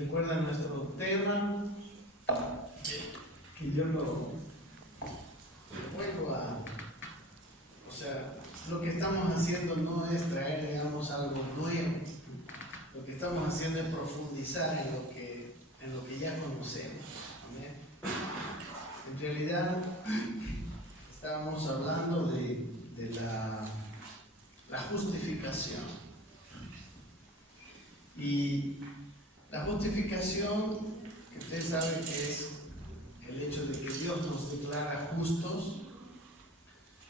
Recuerda nuestro tema, que yo lo vuelvo a... O sea, lo que estamos haciendo no es traer, digamos, algo nuevo. Lo que estamos haciendo es profundizar en lo que ya conocemos. ¿Amén? En realidad, estábamos hablando de la justificación. Y la justificación, que ustedes saben que es el hecho de que Dios nos declara justos,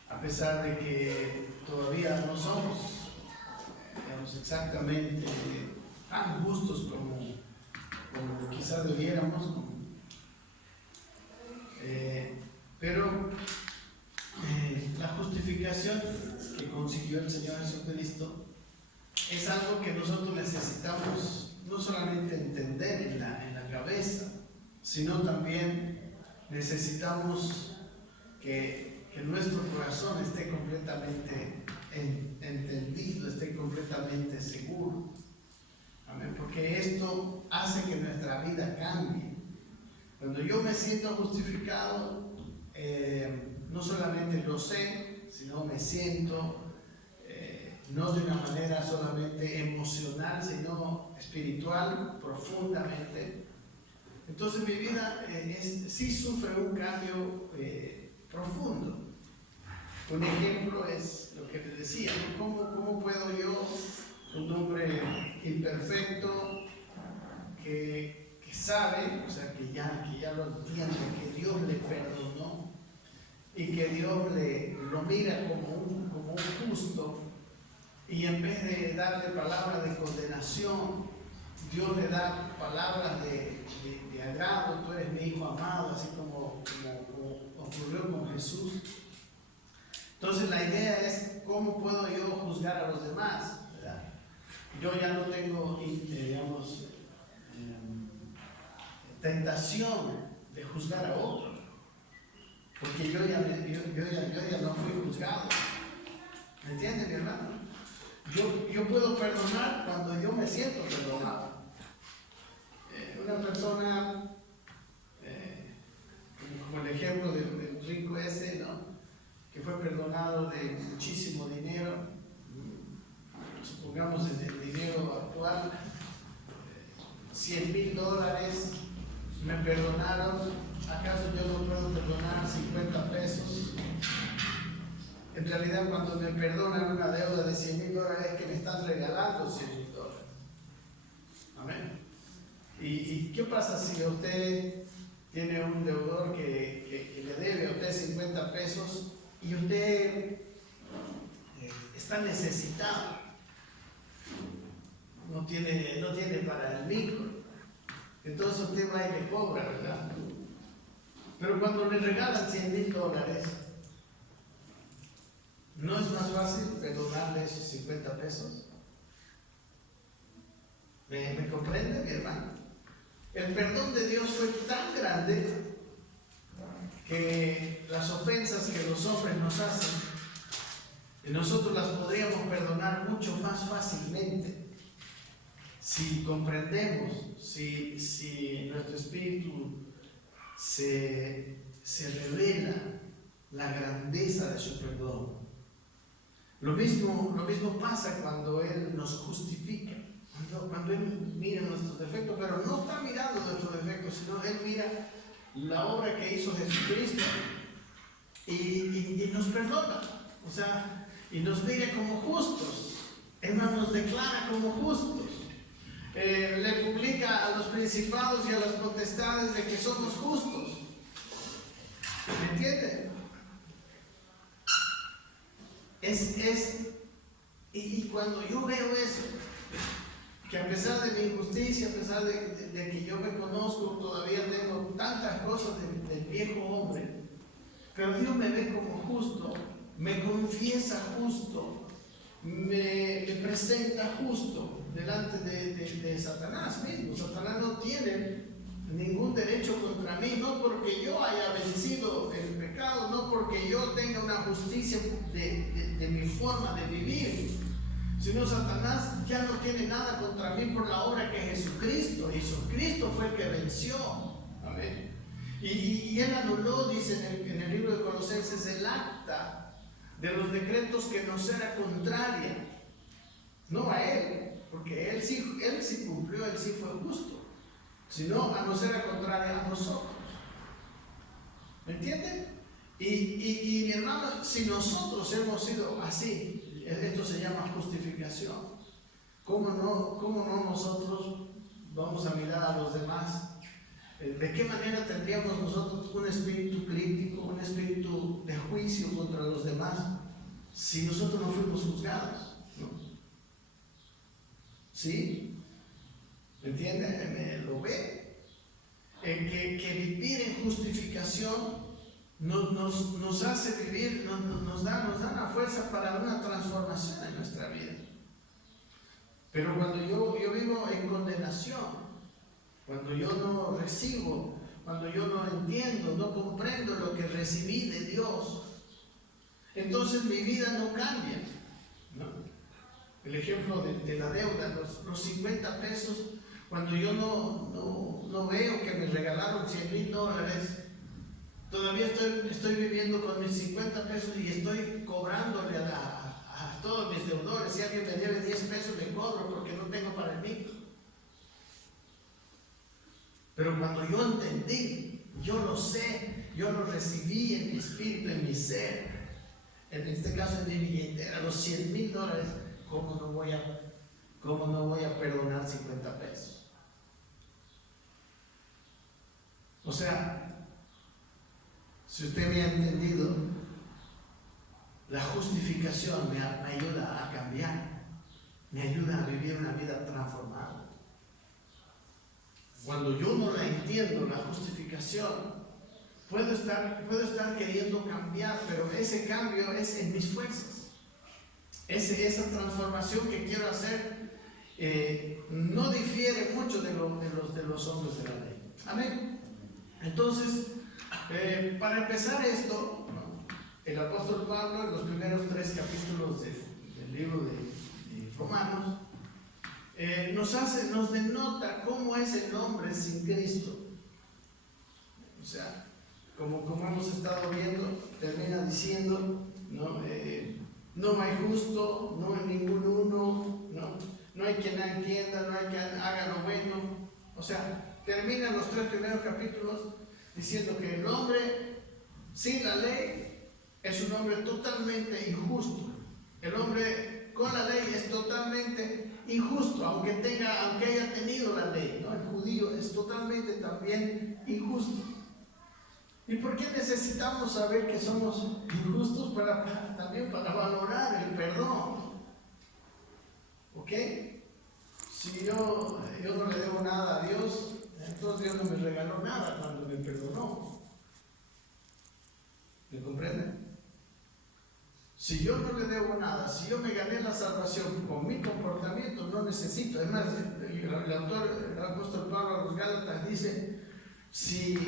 a pesar de que todavía no somos, digamos, exactamente tan justos como quizás debiéramos, pero la justificación que consiguió el Señor Jesucristo es algo que nosotros necesitamos no solamente entender en la cabeza, sino también necesitamos que nuestro corazón esté completamente entendido, esté completamente seguro. Amén. Porque esto hace que nuestra vida cambie. Cuando yo me siento justificado, no solamente lo sé, sino me siento no de una manera solamente emocional, sino espiritual, profundamente. Entonces mi vida sí sufre un cambio profundo. Un ejemplo es lo que te decía, ¿cómo puedo yo, un hombre imperfecto, que sabe, o sea, que ya lo entiende, que Dios le perdonó y que Dios lo mira como un justo, y en vez de darle palabras de condenación, Dios le da palabras de agrado? Tú eres mi hijo amado, así como ocurrió con Jesús. Entonces la idea es cómo puedo yo juzgar a los demás, ¿verdad? Yo ya no tengo, digamos, tentación de juzgar a otros, porque yo ya no fui juzgado. ¿Me entienden, mi hermano? Yo puedo perdonar cuando yo me siento perdonado. Una persona, como el ejemplo del rico ese, ¿no?, que fue perdonado de muchísimo dinero, supongamos el dinero actual, $100,000, me perdonaron. ¿Acaso yo no puedo perdonar 50 pesos? En realidad, cuando me perdonan una deuda de $100,000, es que me están regalando $100,000. Amén. ¿Y qué pasa si usted tiene un deudor que le debe a usted 50 pesos y usted está necesitado? No tiene para el micro. Entonces usted va y le cobra, ¿verdad? Pero cuando le regalan $100,000, ¿no es más fácil perdonarle esos 50 pesos? ¿Me comprende, mi hermano? El perdón de Dios fue tan grande que las ofensas que los hombres nos hacen, nosotros las podríamos perdonar mucho más fácilmente si comprendemos, si nuestro espíritu se revela la grandeza de su perdón. Lo mismo pasa cuando Él nos justifica, cuando Él mira nuestros defectos, pero no está mirando nuestros defectos, sino Él mira la obra que hizo Jesucristo y nos perdona, o sea, y nos mira como justos. Él nos declara como justos. Le publica a los principados y a las potestades de que somos justos. ¿Me entienden? Y cuando yo veo eso, que a pesar de mi injusticia, a pesar de que yo reconozco, todavía tengo tantas cosas del viejo hombre, pero Dios me ve como justo, me confiesa justo, me presenta justo delante de Satanás mismo. Satanás no tiene ningún derecho contra mí, no porque yo haya vencido el pecado, no porque yo tenga una justicia de mi forma de vivir, sino Satanás ya no tiene nada contra mí por la obra que Jesucristo hizo. Cristo fue el que venció. Amén. Y él anuló, dice en el libro de Colosenses, el acta de los decretos que nos era contraria, no a él, porque él sí cumplió, él sí fue justo, sino a nos era contraria a nosotros. ¿Me entienden? Y mi hermano, si nosotros hemos sido así, esto se llama justificación. ¿Cómo no nosotros vamos a mirar a los demás? ¿De qué manera tendríamos nosotros un espíritu crítico, un espíritu de juicio contra los demás, si nosotros no fuimos juzgados? ¿No? ¿Sí? ¿Me entiende? ¿Lo ve? Que vivir en justificación nos hace vivir, nos da una fuerza para una transformación en nuestra vida. Pero cuando yo vivo en condenación, cuando yo no recibo, cuando yo no entiendo, no comprendo lo que recibí de Dios, entonces mi vida no cambia, ¿no? El ejemplo de la deuda, los 50 pesos, cuando yo no veo que me regalaron $100,000, todavía estoy viviendo con mis 50 pesos y estoy cobrándole a todos mis deudores. Si alguien me debe 10 pesos, le cobro porque no tengo para el micro. Pero cuando yo entendí, yo lo sé, yo lo recibí en mi espíritu, en mi ser, en este caso en mi billetera, los $100,000, ¿cómo no voy a perdonar 50 pesos? O sea, si usted me ha entendido, la justificación me ayuda a cambiar, me ayuda a vivir una vida transformada. Cuando yo no la entiendo, la justificación, puedo estar queriendo cambiar, pero ese cambio es en mis fuerzas. Esa transformación que quiero hacer no difiere mucho de los hombres de la ley. Amén. Entonces, para empezar esto, ¿no? El apóstol Pablo, en los primeros 3 capítulos del libro de Romanos, nos denota cómo es el hombre sin Cristo. O sea, como hemos estado viendo, termina diciendo, no hay justo, no hay ningún uno, no hay quien entienda, no hay quien haga lo bueno. O sea, terminan los 3 primeros capítulos diciendo que el hombre sin la ley es un hombre totalmente injusto. El hombre con la ley es totalmente injusto, aunque haya tenido la ley, ¿no? El judío es totalmente también injusto. ¿Y por qué necesitamos saber que somos injustos? También para valorar el perdón. ¿Ok? Si yo no le debo nada a Dios, entonces Dios no me regaló nada cuando me perdonó. ¿Me comprenden? Si yo no le debo nada, si yo me gané la salvación con mi comportamiento, no necesito. Además, el apóstol Pablo a los Gálatas dice, si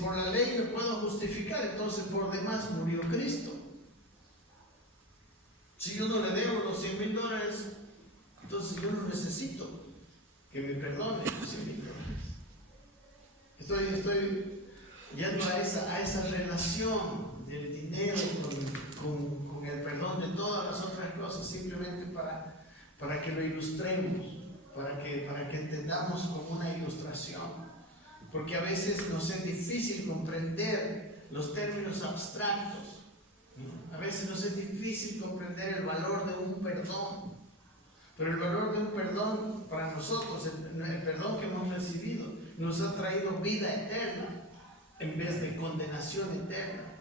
por la ley me puedo justificar, entonces por demás murió Cristo. Si yo no le debo los $100,000, entonces yo no necesito que me perdone los $100,000. Estoy yendo a esa relación del dinero con el perdón de todas las otras cosas, simplemente para que lo ilustremos, para que entendamos como una ilustración. Porque a veces nos es difícil comprender los términos abstractos, ¿no? A veces nos es difícil comprender el valor de un perdón. Pero el valor de un perdón para nosotros, el perdón que hemos recibido, nos ha traído vida eterna en vez de condenación eterna.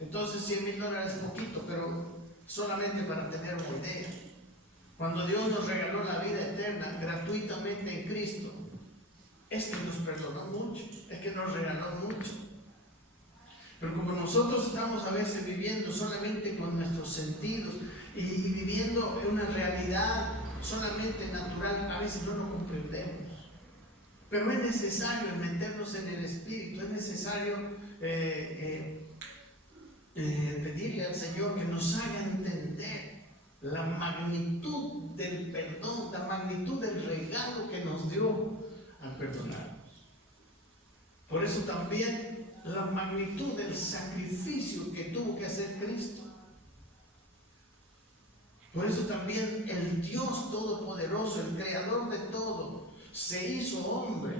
Entonces $100,000 es poquito, pero solamente para tener una idea. Cuando Dios nos regaló la vida eterna gratuitamente en Cristo, es que nos perdonó mucho, es que nos regaló mucho. Pero como nosotros estamos a veces viviendo solamente con nuestros sentidos y viviendo en una realidad solamente natural, a veces no lo comprendemos. Pero es necesario meternos en el Espíritu, es necesario pedirle al Señor que nos haga entender la magnitud del perdón, la magnitud del regalo que nos dio al perdonarnos. Por eso también la magnitud del sacrificio que tuvo que hacer Cristo. Por eso también el Dios Todopoderoso, el Creador de todo, se hizo hombre.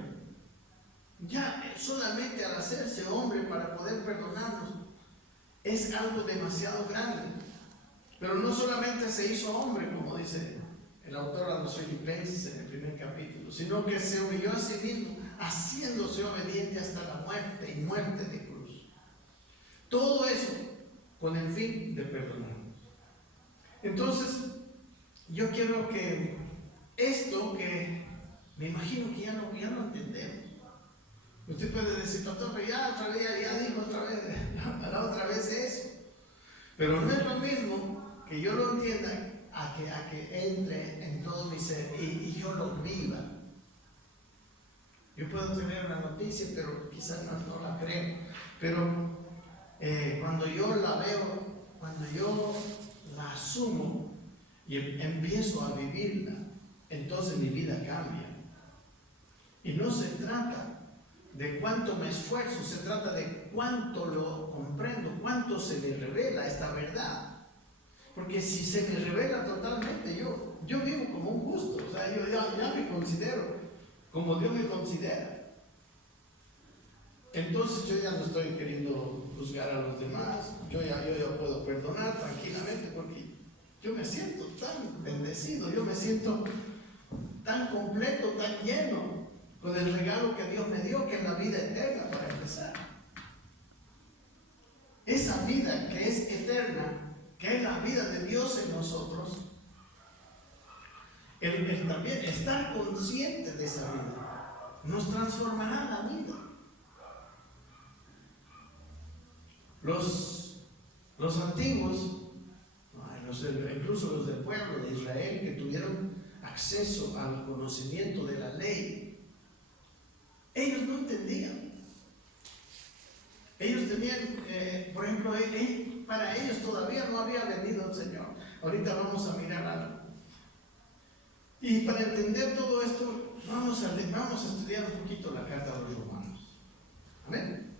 Ya solamente al hacerse hombre para poder perdonarnos es algo demasiado grande. Pero no solamente se hizo hombre, como dice el autor a los Filipenses en el primer capítulo, sino que se humilló a sí mismo, haciéndose obediente hasta la muerte y muerte de cruz. Todo eso con el fin de perdonarnos. Entonces, yo quiero que esto que me imagino que ya lo entendemos. Usted puede decir, pastor, pero ya otra vez, ya dijo otra vez, la otra vez eso. Pero no es lo mismo que yo lo entienda a que entre en todo mi ser y yo lo viva. Yo puedo tener una noticia, pero quizás no la creo. Pero cuando yo la veo, cuando yo la asumo y empiezo a vivirla, entonces mi vida cambia. Y no se trata de cuánto me esfuerzo, se trata de cuánto lo comprendo, cuánto se me revela esta verdad. Porque si se me revela totalmente, yo vivo como un justo, o sea, yo ya me considero como Dios me considera. Entonces yo ya no estoy queriendo juzgar a los demás, yo ya puedo perdonar tranquilamente porque yo me siento tan bendecido, yo me siento tan completo, tan lleno con el regalo que Dios me dio, que es la vida eterna para empezar. Esa vida que es eterna, que es la vida de Dios en nosotros, el también estar consciente de esa vida nos transformará la vida. Los antiguos, incluso los del pueblo de Israel, que tuvieron acceso al conocimiento de la ley, ellos no entendían. Ellos tenían, por ejemplo, para ellos todavía no había venido el Señor. Ahorita vamos a mirar algo. Y para entender todo esto, vamos a estudiar un poquito la carta de los Romanos. Amén.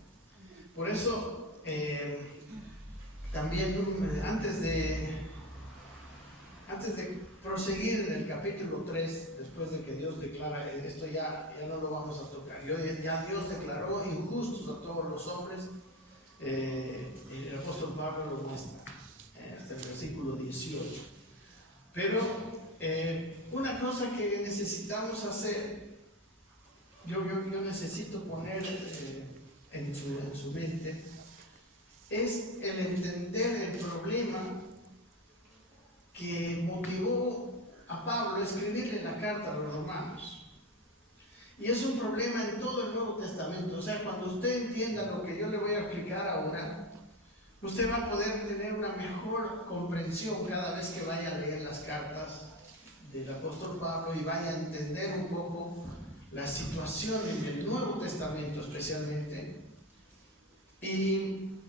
Por eso, también antes de proseguir en el capítulo 3, después de que Dios declara esto, ya no lo vamos a tocar. Ya Dios declaró injustos a todos los hombres. El apóstol Pablo lo muestra hasta el versículo 18. Pero una cosa que necesitamos hacer, yo necesito poner en su mente, es el entender el problema que motivó a Pablo a escribirle la carta a los romanos. Y es un problema en todo el Nuevo Testamento. O sea, cuando usted entienda lo que yo le voy a explicar ahora, usted va a poder tener una mejor comprensión cada vez que vaya a leer las cartas del apóstol Pablo y vaya a entender un poco la situación en el Nuevo Testamento especialmente. Y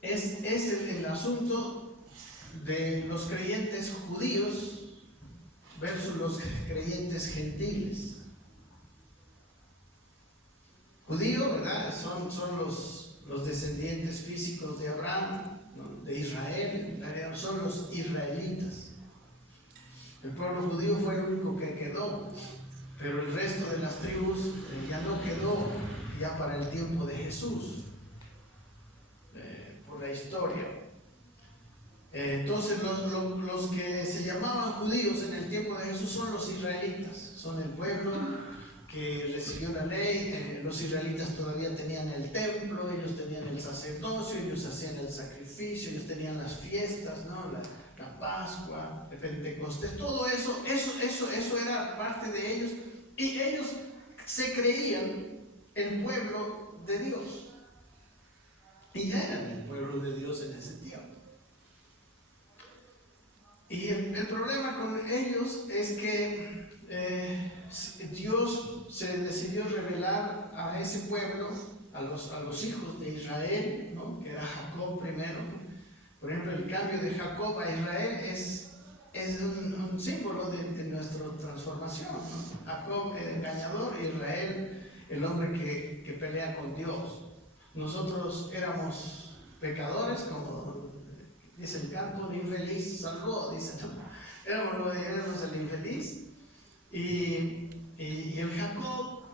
es el asunto de los creyentes judíos versus los creyentes gentiles. Judíos, ¿verdad? Son los descendientes físicos de Abraham, ¿no? De Israel, son los israelitas. El pueblo judío fue el único que quedó, pero el resto de las tribus ya no quedó ya para el tiempo de Jesús, por la historia. Entonces los que se llamaban judíos en el tiempo de Jesús son los israelitas, son el pueblo que recibió la ley. Los israelitas todavía tenían el templo, ellos tenían el sacerdocio, ellos hacían el sacrificio, ellos tenían las fiestas, ¿no? La Pascua, el Pentecostés, todo eso era parte de ellos, y ellos se creían el pueblo de Dios, y eran el pueblo de Dios en ese tiempo. Y el problema con ellos es que Dios se decidió revelar a ese pueblo, a los hijos de Israel, ¿no? Que era Jacob primero. Por ejemplo, el cambio de Jacob a Israel es es un símbolo de nuestra transformación, ¿no? Jacob, el engañador, Israel, el hombre que pelea con Dios. Nosotros éramos pecadores, como dice el canto, el infeliz salvó, dice, ¿no? Éramos el infeliz. Y el Jacob,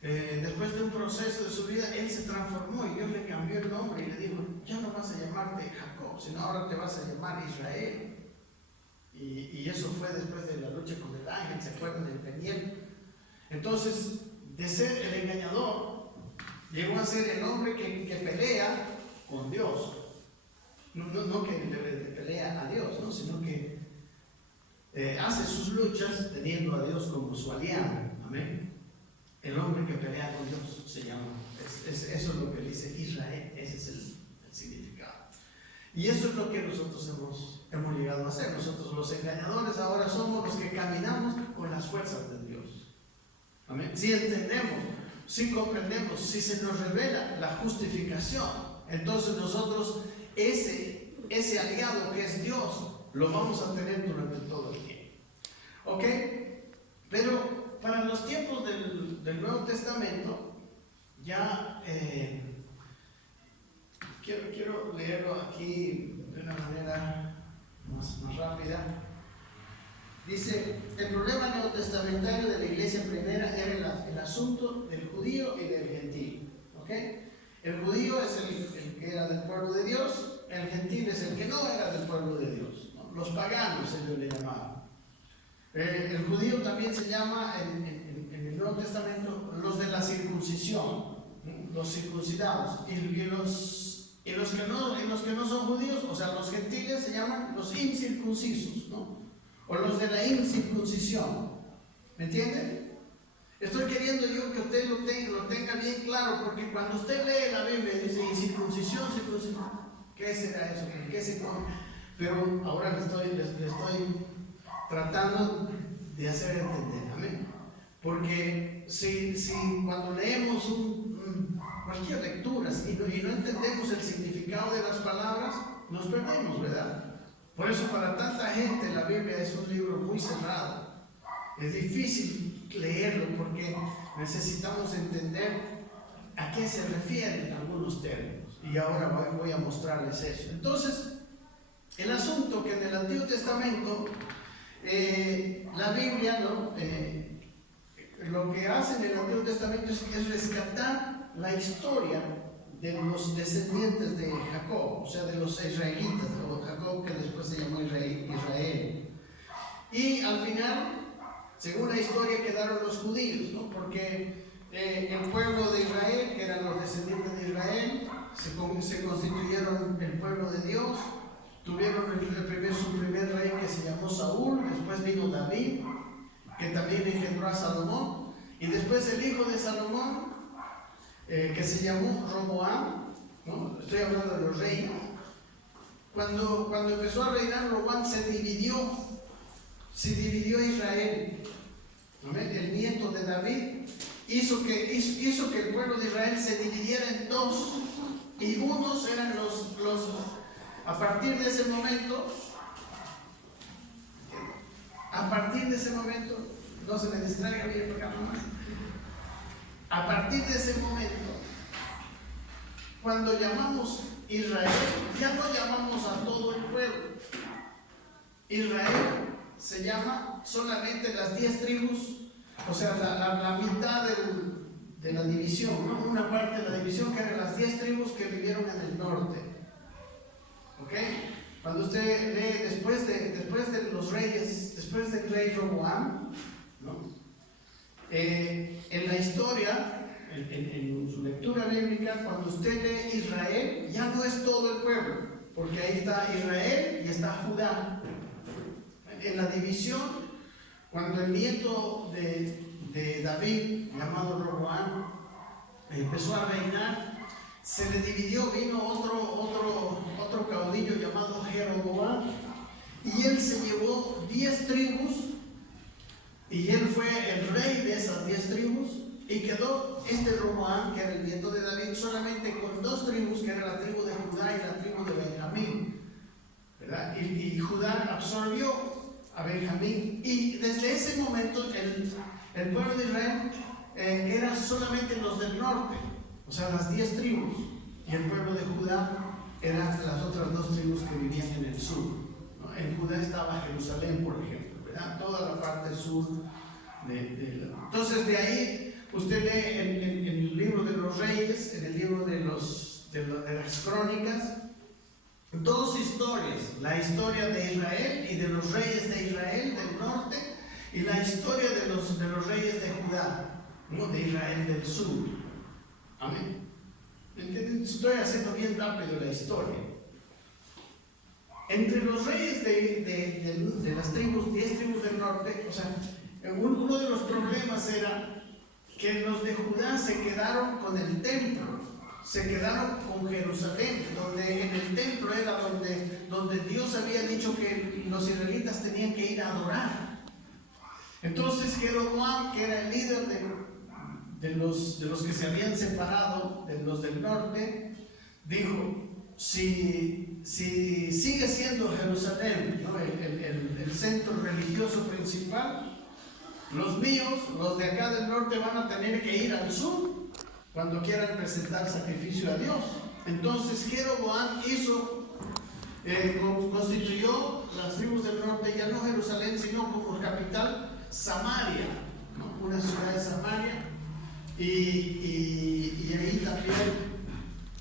después de un proceso de su vida, él se transformó y Dios le cambió el nombre y le dijo: ya no vas a llamarte Jacob, sino ahora te vas a llamar Israel. Y eso fue después de la lucha con el ángel, ¿se acuerdan del Peniel? Entonces, de ser el engañador, llegó a ser el hombre que pelea con Dios. No que pelea a Dios, ¿no? Sino que hace sus luchas teniendo a Dios como su aliado. Amén. El hombre que pelea con Dios se llama. Eso es lo que dice Israel. Ese es el significado. Y eso es lo que nosotros hemos llegado a hacer. Nosotros, los engañadores, ahora somos los que caminamos con las fuerzas de Dios. Amén. Si entendemos, si comprendemos, si se nos revela la justificación, entonces nosotros ese aliado que es Dios lo vamos a tener durante todo el tiempo. ¿Ok? Pero para los tiempos del Nuevo Testamento, ya quiero leerlo aquí de una manera más rápida. Dice: el problema neotestamentario de la iglesia primera era el asunto del judío y del gentil. ¿Ok? El judío es el que era del pueblo de Dios, el gentil es el que no era del pueblo de Dios, ¿no? Los paganos ellos le llamaban. El judío también se llama en el Nuevo Testamento los de la circuncisión, ¿no? Los circuncidados, y los que no son judíos, o sea, los gentiles, se llaman los incircuncisos, ¿no? O los de la incircuncisión. ¿Me entienden? Estoy queriendo yo que usted lo tenga bien claro, porque cuando usted lee la Biblia dice incircuncisión, circuncisión, ¿qué será eso? ¿Qué se come? Pero ahora le estoy tratando de hacer entender, amén. Porque si cuando leemos cualquier lectura y no entendemos el significado de las palabras, nos perdemos, ¿verdad? Por eso para tanta gente la Biblia es un libro muy cerrado. Es difícil leerlo porque necesitamos entender a qué se refieren algunos términos. Y ahora voy a mostrarles eso. Entonces, el asunto que en el Antiguo Testamento la Biblia, ¿no? Lo que hace en el Antiguo Testamento es rescatar la historia de los descendientes de Jacob, o sea, de los israelitas, o Jacob, que después se llamó Israel. Y al final, según la historia, quedaron los judíos, ¿no? Porque el pueblo de Israel, que eran los descendientes de Israel, se constituyeron el pueblo de Dios. Tuvieron su primer rey, que se llamó Saúl. Después vino David, que también engendró a Salomón. Y después el hijo de Salomón, que se llamó Roboam, ¿no? Estoy hablando de los reyes. Cuando empezó a reinar Roboam, se dividió Israel. ¿Amén? El nieto de David hizo que el pueblo de Israel se dividiera en dos. Y unos eran los a partir de ese momento, no se me distraiga bien por acá, mamá. A partir de ese momento, cuando llamamos Israel, ya no llamamos a todo el pueblo. Israel se llama solamente las 10 tribus, o sea, la mitad de la división, ¿no? Una parte de la división, que eran las 10 tribus que vivieron en el norte. ¿Ok? Cuando usted lee después de los reyes, después del rey Roboam, ¿no? En la historia, en su lectura bíblica, cuando usted lee Israel, ya no es todo el pueblo, porque ahí está Israel y está Judá. En la división, cuando el nieto de David, llamado Roboam, empezó a reinar, se le dividió, vino otro caudillo llamado Jeroboam, y él se llevó 10 tribus, y él fue el rey de esas 10 tribus, y quedó Roboam, que era el nieto de David, solamente con 2 tribus, que era la tribu de Judá y la tribu de Benjamín, ¿verdad? Y Judá absorbe a Benjamín, y desde ese momento el pueblo de Israel eran solamente los del norte, o sea, las 10 tribus, y el pueblo de Judá eran las otras 2 tribus que vivían en el sur, ¿no? En Judá estaba Jerusalén, por ejemplo, ¿verdad? Toda la parte sur entonces de ahí usted lee en el libro de los reyes, en el libro de las crónicas, 2 historias: la historia de Israel y de los reyes de Israel del norte, y la historia de los reyes de Judá, ¿no? De Israel del sur. Amén. Estoy haciendo bien rápido la historia. Entre los reyes de las tribus, 10 tribus del norte, o sea, uno de los problemas era que los de Judá se quedaron con el templo, se quedaron con Jerusalén, donde en el templo era donde Dios había dicho que los israelitas tenían que ir a adorar. Entonces Jeroboam, que era el líder de los que se habían separado, de los del norte, dijo: si sigue siendo Jerusalén, ¿no?, el centro religioso principal, los míos, los de acá del norte, van a tener que ir al sur cuando quieran presentar sacrificio a Dios. Entonces Jeroboam constituyó las tribus del norte, ya no Jerusalén, sino como capital Samaria, ¿no? Una ciudad de Samaria, y ahí también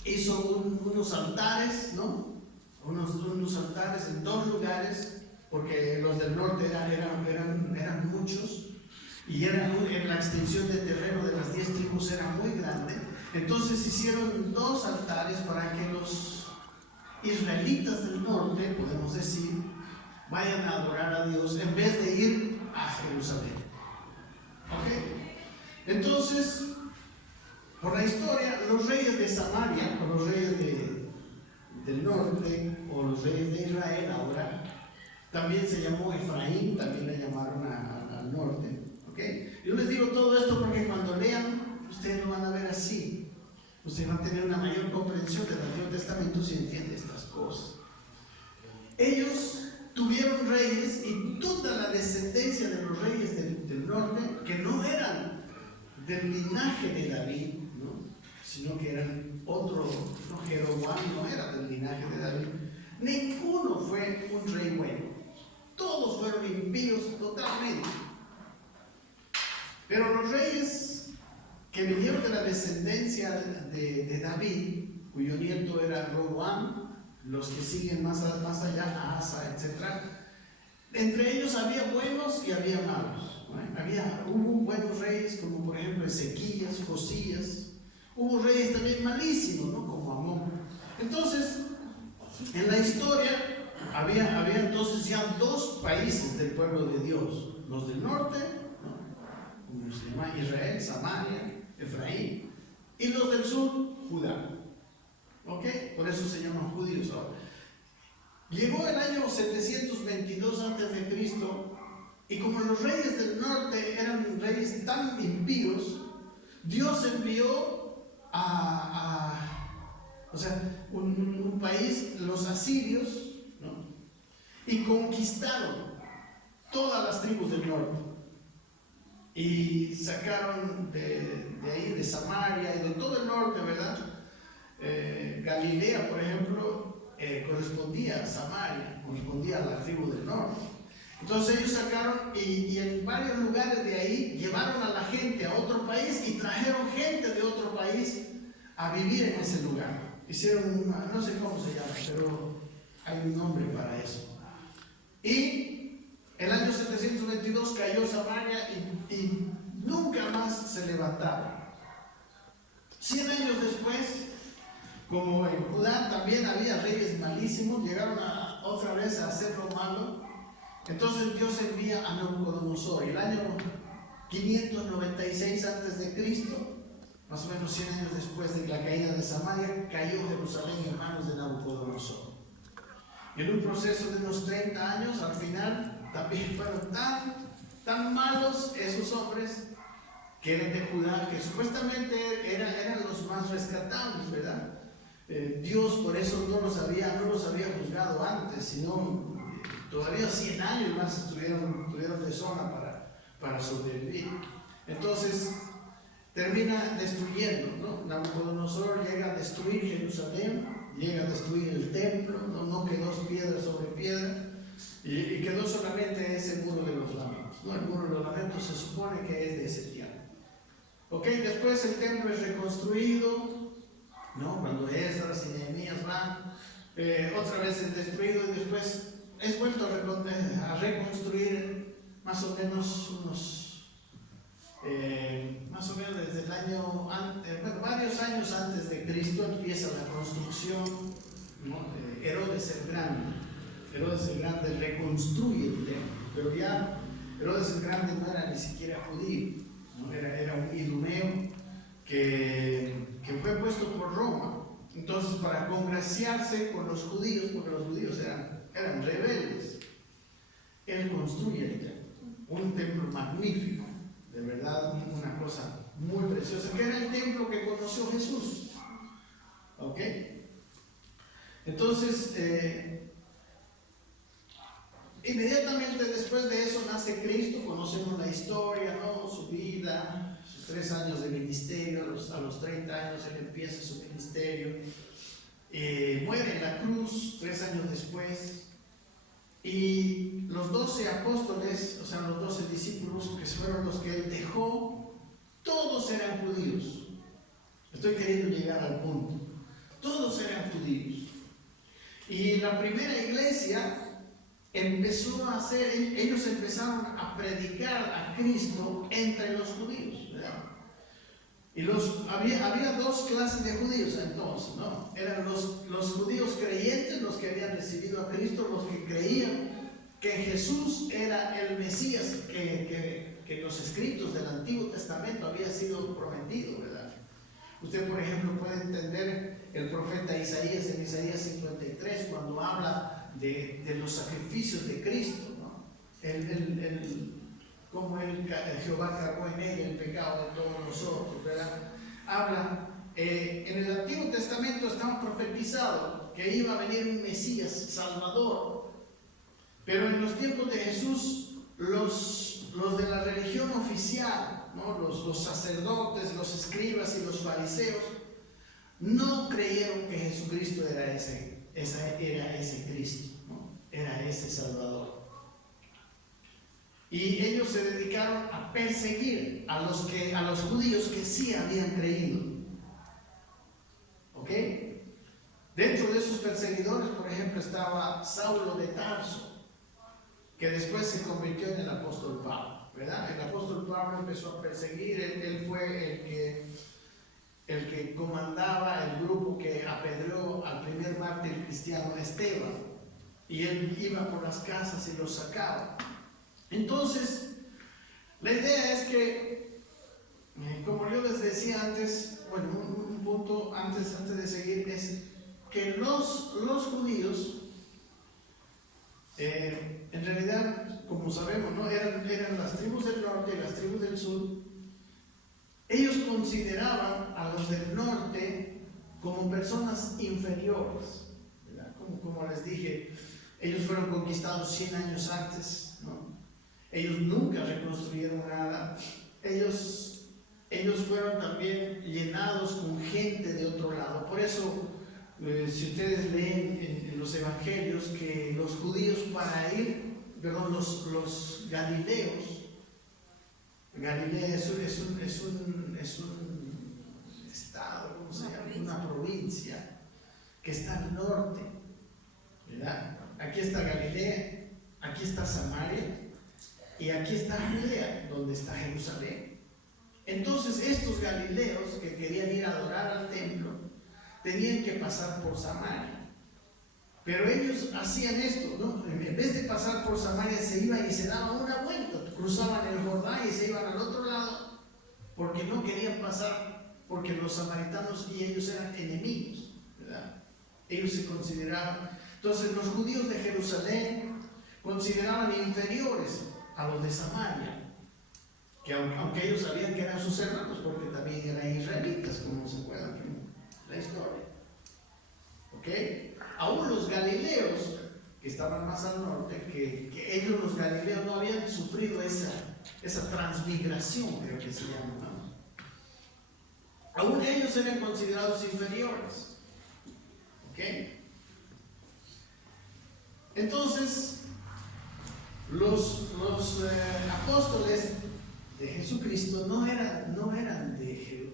hizo unos altares, ¿no? Unos altares en 2 lugares, porque los del norte eran muchos, y la extensión de terreno de las 10 tribus era muy grande. Entonces hicieron 2 altares para que los israelitas del norte, podemos decir, vayan a adorar a Dios en vez de ir a Jerusalén. ¿Ok? Entonces, por la historia, los reyes de Samaria, o los reyes del norte, o los reyes de Israel ahora, también se llamó Efraín, también le llamaron al norte. ¿Okay? Yo les digo todo esto porque cuando lean, ustedes lo van a ver así. Ustedes van a tener una mayor comprensión del Antiguo Testamento si entienden estas cosas. Ellos tuvieron reyes, y toda la descendencia de los reyes del norte, que no eran del linaje de David, ¿no?, sino que eran otro, ¿no? Jeroboam no era del linaje de David. Ninguno fue un rey bueno. Todos fueron impíos totalmente. Pero los reyes que vinieron de la descendencia de David, cuyo nieto era Roboam, los que siguen más allá, Asa, etc., entre ellos había buenos y había malos, ¿no? Hubo buenos reyes, como por ejemplo Ezequías, Josías. Hubo reyes también malísimos, ¿no?, como Amón. Entonces, en la historia había entonces ya 2 países del pueblo de Dios: los del norte, como se llama Israel, Samaria, Efraín, y los del sur, Judá. ¿Ok? Por eso se llaman judíos ahora. Llegó el año 722 a.C., y como los reyes del norte eran reyes tan impíos, Dios envió un país, los asirios, ¿no?, y conquistaron todas las tribus del norte. Y sacaron de ahí, de Samaria y de todo el norte, ¿verdad? Galilea, por ejemplo, correspondía a Samaria, correspondía a la tribu del norte. Entonces ellos sacaron y en varios lugares de ahí llevaron a la gente a otro país y trajeron gente de otro país a vivir en ese lugar. Hicieron no sé cómo se llama, pero hay un nombre para eso. Y el año 722 cayó Samaria y nunca más se levantaron. 100 años después, como en Judá también había reyes malísimos, llegaron otra vez a hacer lo malo. Entonces Dios envía a Nabucodonosor. El año 596 a.C., más o menos 100 años después de la caída de Samaria, cayó Jerusalén en manos de Nabucodonosor. Y en un proceso de unos 30 años, al final, también fueron tan malos esos hombres que eran de Judá, que supuestamente eran los más rescatables, ¿verdad? Dios por eso no los había juzgado antes, sino todavía 100 años más tuvieron de zona para sobrevivir. Entonces termina destruyendo, ¿no? Nabucodonosor llega a destruir Jerusalén, llega a destruir el templo, no quedó piedra sobre piedra, y quedó solamente ese muro de los lamentos, ¿no? El muro de los lamentos se supone que es de ese tiempo. Ok, después el templo es reconstruido, ¿no? Cuando Esdras y Nehemías van, otra vez es destruido y después es vuelto a reconstruir más o menos desde el año, varios años antes de Cristo empieza la construcción, ¿no? Herodes el Grande reconstruye el templo, pero ya Herodes el Grande no era ni siquiera judío, ¿no? Era un idumeo que fue puesto por Roma. Entonces, para congraciarse con los judíos, porque los judíos eran rebeldes, él construye el templo, un templo magnífico, de verdad, una cosa muy preciosa, que era el templo que conoció Jesús. ¿Ok? Entonces, inmediatamente después de eso nace Cristo, conocemos la historia, ¿no? Su vida, sus 3 años de ministerio, a los 30 años él empieza su ministerio, muere en la cruz 3 años después, y los 12 apóstoles, o sea, los 12 discípulos, que fueron los que él dejó, todos eran judíos. Estoy queriendo llegar al punto. Todos eran judíos. Y la primera iglesia empezó a hacer, ellos empezaron a predicar a Cristo entre los judíos, ¿verdad? Y había 2 clases de judíos entonces, ¿no? Eran los judíos creyentes, los que habían recibido a Cristo, los que creían que Jesús era el Mesías, que los escritos del Antiguo Testamento había sido prometido, ¿verdad? Usted, por ejemplo, puede entender el profeta Isaías en Isaías 53, cuando habla de los sacrificios de Cristo, ¿no? Como Jehová cargó en él el pecado de todos nosotros, ¿verdad? Habla, en el Antiguo Testamento estaba profetizado que iba a venir un Mesías, Salvador, pero en los tiempos de Jesús, los de la religión oficial, ¿no? Los sacerdotes, los escribas y los fariseos, no creyeron que Jesucristo era ese Cristo, ¿no? Era ese Salvador. Y ellos se dedicaron a perseguir a los judíos que sí habían creído. ¿Ok? Dentro de esos perseguidores, por ejemplo, estaba Saulo de Tarso, que después se convirtió en el apóstol Pablo, ¿verdad? El apóstol Pablo empezó a perseguir, él fue el que comandaba el grupo que apedreó al primer mártir cristiano, Esteban, y él iba por las casas y los sacaba. Entonces, la idea es que, como yo les decía antes, bueno, un punto antes de seguir, es que los judíos, en realidad, como sabemos, ¿no? eran las tribus del norte y las tribus del sur. Ellos consideraban a los del norte como personas inferiores, ¿verdad? Como les dije, ellos fueron conquistados 100 años antes, ¿no? Ellos nunca reconstruyeron nada. Ellos fueron también llenados con gente de otro lado. Por eso, si ustedes leen en los evangelios que los judíos los galileos, Galilea es un estado, ¿cómo se llama? Una provincia que está al norte, ¿verdad? Aquí está Galilea, aquí está Samaria y aquí está Judea, donde está Jerusalén. Entonces estos galileos que querían ir a adorar al templo tenían que pasar por Samaria. Pero ellos hacían esto, ¿no? En vez de pasar por Samaria, se iban y se daban una vuelta, cruzaban el Jordán y se iban al otro lado, porque no querían pasar, porque los samaritanos y ellos eran enemigos, ¿verdad? Ellos se consideraban. Entonces los judíos de Jerusalén consideraban inferiores a los de Samaria, que aunque ellos sabían que eran sus hermanos, porque también eran israelitas, como se acuerdan en la historia. ¿Ok? Aún los galileos, que estaban más al norte, que ellos los galileos no habían sufrido esa transmigración, creo que se llama, ¿no? Aún ellos eran considerados inferiores. ¿Ok? Entonces, los apóstoles de Jesucristo no eran de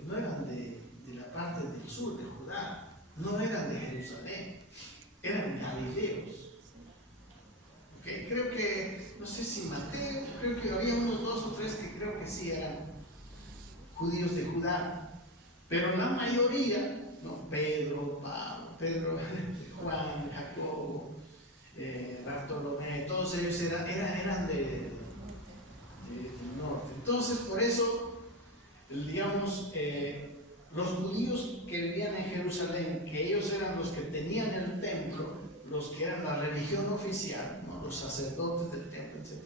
la parte del sur de Judá, no eran de Jerusalén, eran galileos. ¿Okay? Creo que, no sé si Mateo, creo que había unos 2 o 3 que creo que sí eran judíos de Judá, pero la mayoría, ¿no? Pedro, Juan, Jacobo, Bartolomé, todos ellos eran del norte. Entonces, por eso, digamos, los judíos que vivían en Jerusalén, que ellos eran los que tenían el templo, los que eran la religión oficial, ¿no? Los sacerdotes del templo, etc.,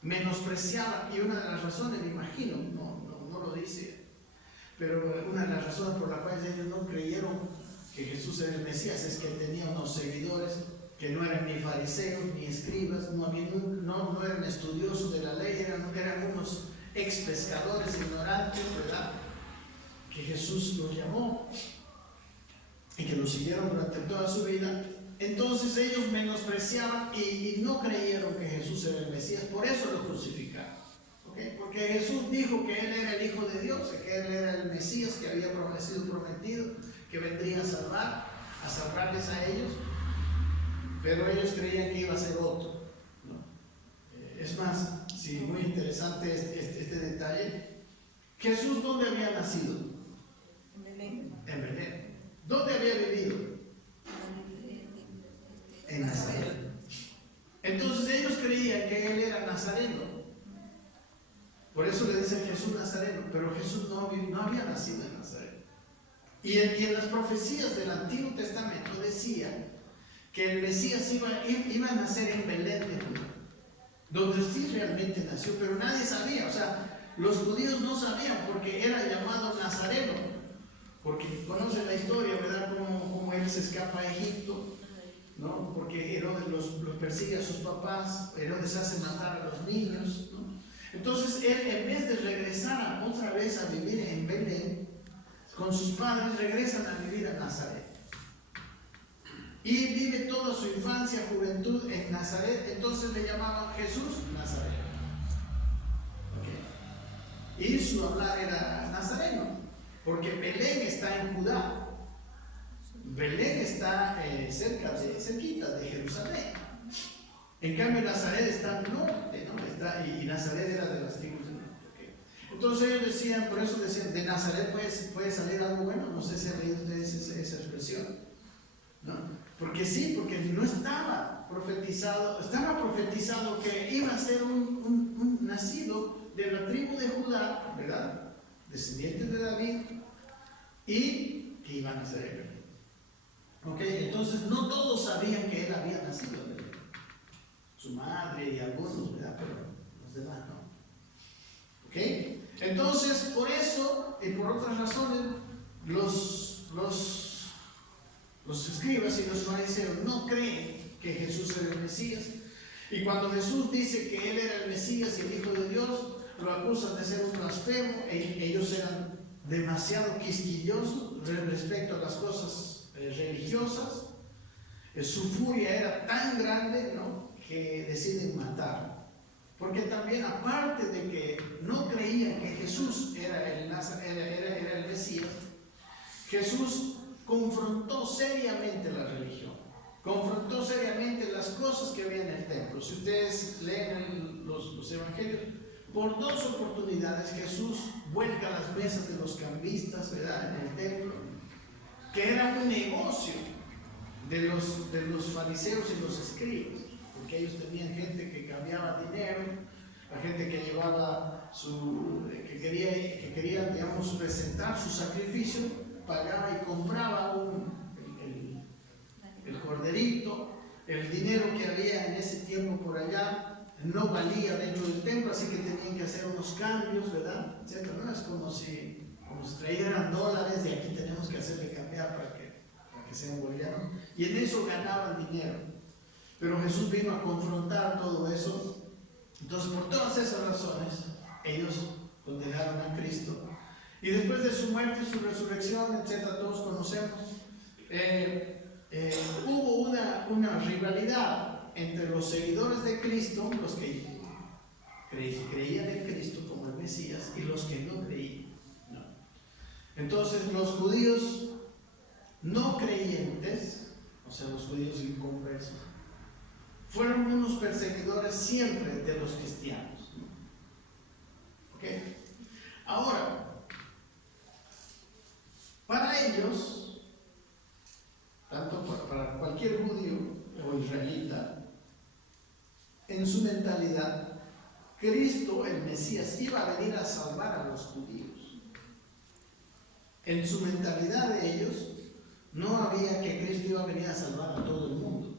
menospreciaban, y una de las razones, me imagino, no lo dice, pero una de las razones por las cuales ellos no creyeron que Jesús era el Mesías es que él tenía unos seguidores que no eran ni fariseos ni escribas, no eran estudiosos de la ley, eran unos ex pescadores ignorantes, ¿verdad? Que Jesús los llamó y que los siguieron durante toda su vida. Entonces ellos menospreciaban y no creyeron que Jesús era el Mesías, por eso lo crucificaron. ¿Okay? Porque Jesús dijo que Él era el Hijo de Dios, que Él era el Mesías que había prometido, que vendría a salvarles a ellos, pero ellos creían que iba a ser otro, ¿no? Es más, sí, muy interesante este detalle. Jesús, ¿dónde había nacido? En Belén. En Belén. ¿Dónde había vivido? En Nazaret. Entonces ellos creían que Él era nazareno. Por eso le dicen Jesús Nazareno, pero Jesús no había nacido en Nazaret. Y en las profecías del Antiguo Testamento decía que el Mesías iba a nacer en Belén de Judá, donde sí realmente nació, pero nadie sabía. O sea, los judíos no sabían porque era llamado Nazareno, porque conocen la historia, ¿verdad? Cómo él se escapa a Egipto, ¿no? Porque Herodes los persigue a sus papás, Herodes hace matar a los niños, ¿no? Entonces él, en vez de regresar otra vez a vivir en Belén con sus padres, regresan a vivir a Nazaret y vive toda su infancia, juventud en Nazaret. Entonces le llamaban Jesús Nazareno. Okay. Y su hablar era nazareno, porque Belén está en Judá. Belén está cerquita de Jerusalén. En cambio Nazaret está al norte, ¿no? Y Nazaret era de las tribus del norte. Okay. Entonces ellos decían, por eso decían, de Nazaret puede salir algo bueno. No sé si han leído ustedes esa expresión, ¿no? Porque sí, porque no estaba profetizado que iba a ser un nacido de la tribu de Judá, ¿verdad? Descendiente de David, y que iba a nacer en Belén. Ok, entonces no todos sabían que él había nacido en Belén. Su madre y algunos, ¿verdad? Pero los demás no. Ok, entonces por eso y por otras razones los escribas y los fariseos no creen que Jesús era el Mesías. Y cuando Jesús dice que Él era el Mesías y el Hijo de Dios, lo acusan de ser un blasfemo. Ellos eran demasiado quisquillosos respecto a las cosas religiosas. Su furia era tan grande, ¿no?, que deciden matarlo. Porque también, aparte de que no creían que Jesús era el Mesías, Jesús confrontó seriamente la religión, confrontó seriamente las cosas que había en el templo. Si ustedes leen los evangelios, por 2 oportunidades Jesús vuelca las mesas de los cambistas, ¿verdad?, en el templo, que era un negocio de los fariseos y los escribas, porque ellos tenían gente que cambiaba dinero, la gente que llevaba que quería, digamos, presentar su sacrificio, pagaba y compraba el corderito. El dinero que había en ese tiempo por allá no valía dentro del templo, así que tenían que hacer unos cambios, ¿verdad?, etcétera. No es como si trajeran dólares y aquí tenemos que hacerle cambiar para que sean bolivianos, y en eso ganaban dinero. Pero Jesús vino a confrontar todo eso. Entonces, por todas esas razones, ellos condenaron a Cristo. Y después de su muerte y su resurrección, etcétera, todos conocemos, hubo una rivalidad entre los seguidores de Cristo, los que creían en Cristo como el Mesías, y los que no creían. No. Entonces, los judíos no creyentes, o sea, los judíos inconversos, fueron unos perseguidores siempre de los cristianos. ¿Ok? Ahora, para ellos, tanto para cualquier judío o israelita, en su mentalidad, Cristo, el Mesías, iba a venir a salvar a los judíos. En su mentalidad de ellos, no había que Cristo iba a venir a salvar a todo el mundo.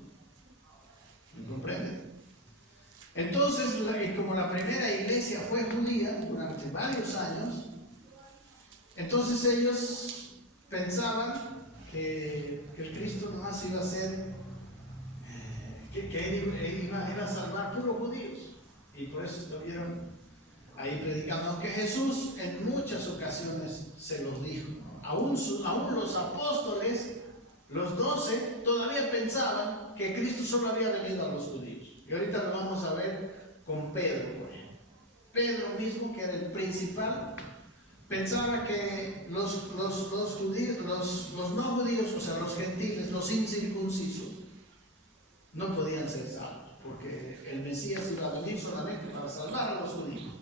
¿Me comprenden? Entonces, como la primera iglesia fue judía durante varios años, entonces ellos pensaban que el Cristo nomás iba a ser, que él iba a salvar puros judíos. Y por eso estuvieron ahí predicando. Aunque Jesús en muchas ocasiones se los dijo, ¿no? Aún los apóstoles, los 12, todavía pensaban que Cristo solo había venido a los judíos. Y ahorita lo vamos a ver con Pedro, por ejemplo. Pedro mismo, que era el principal, pensaba que los judíos, los no judíos, o sea, los gentiles, los incircuncisos, no podían ser salvos, porque el Mesías iba a venir solamente para salvar a los judíos.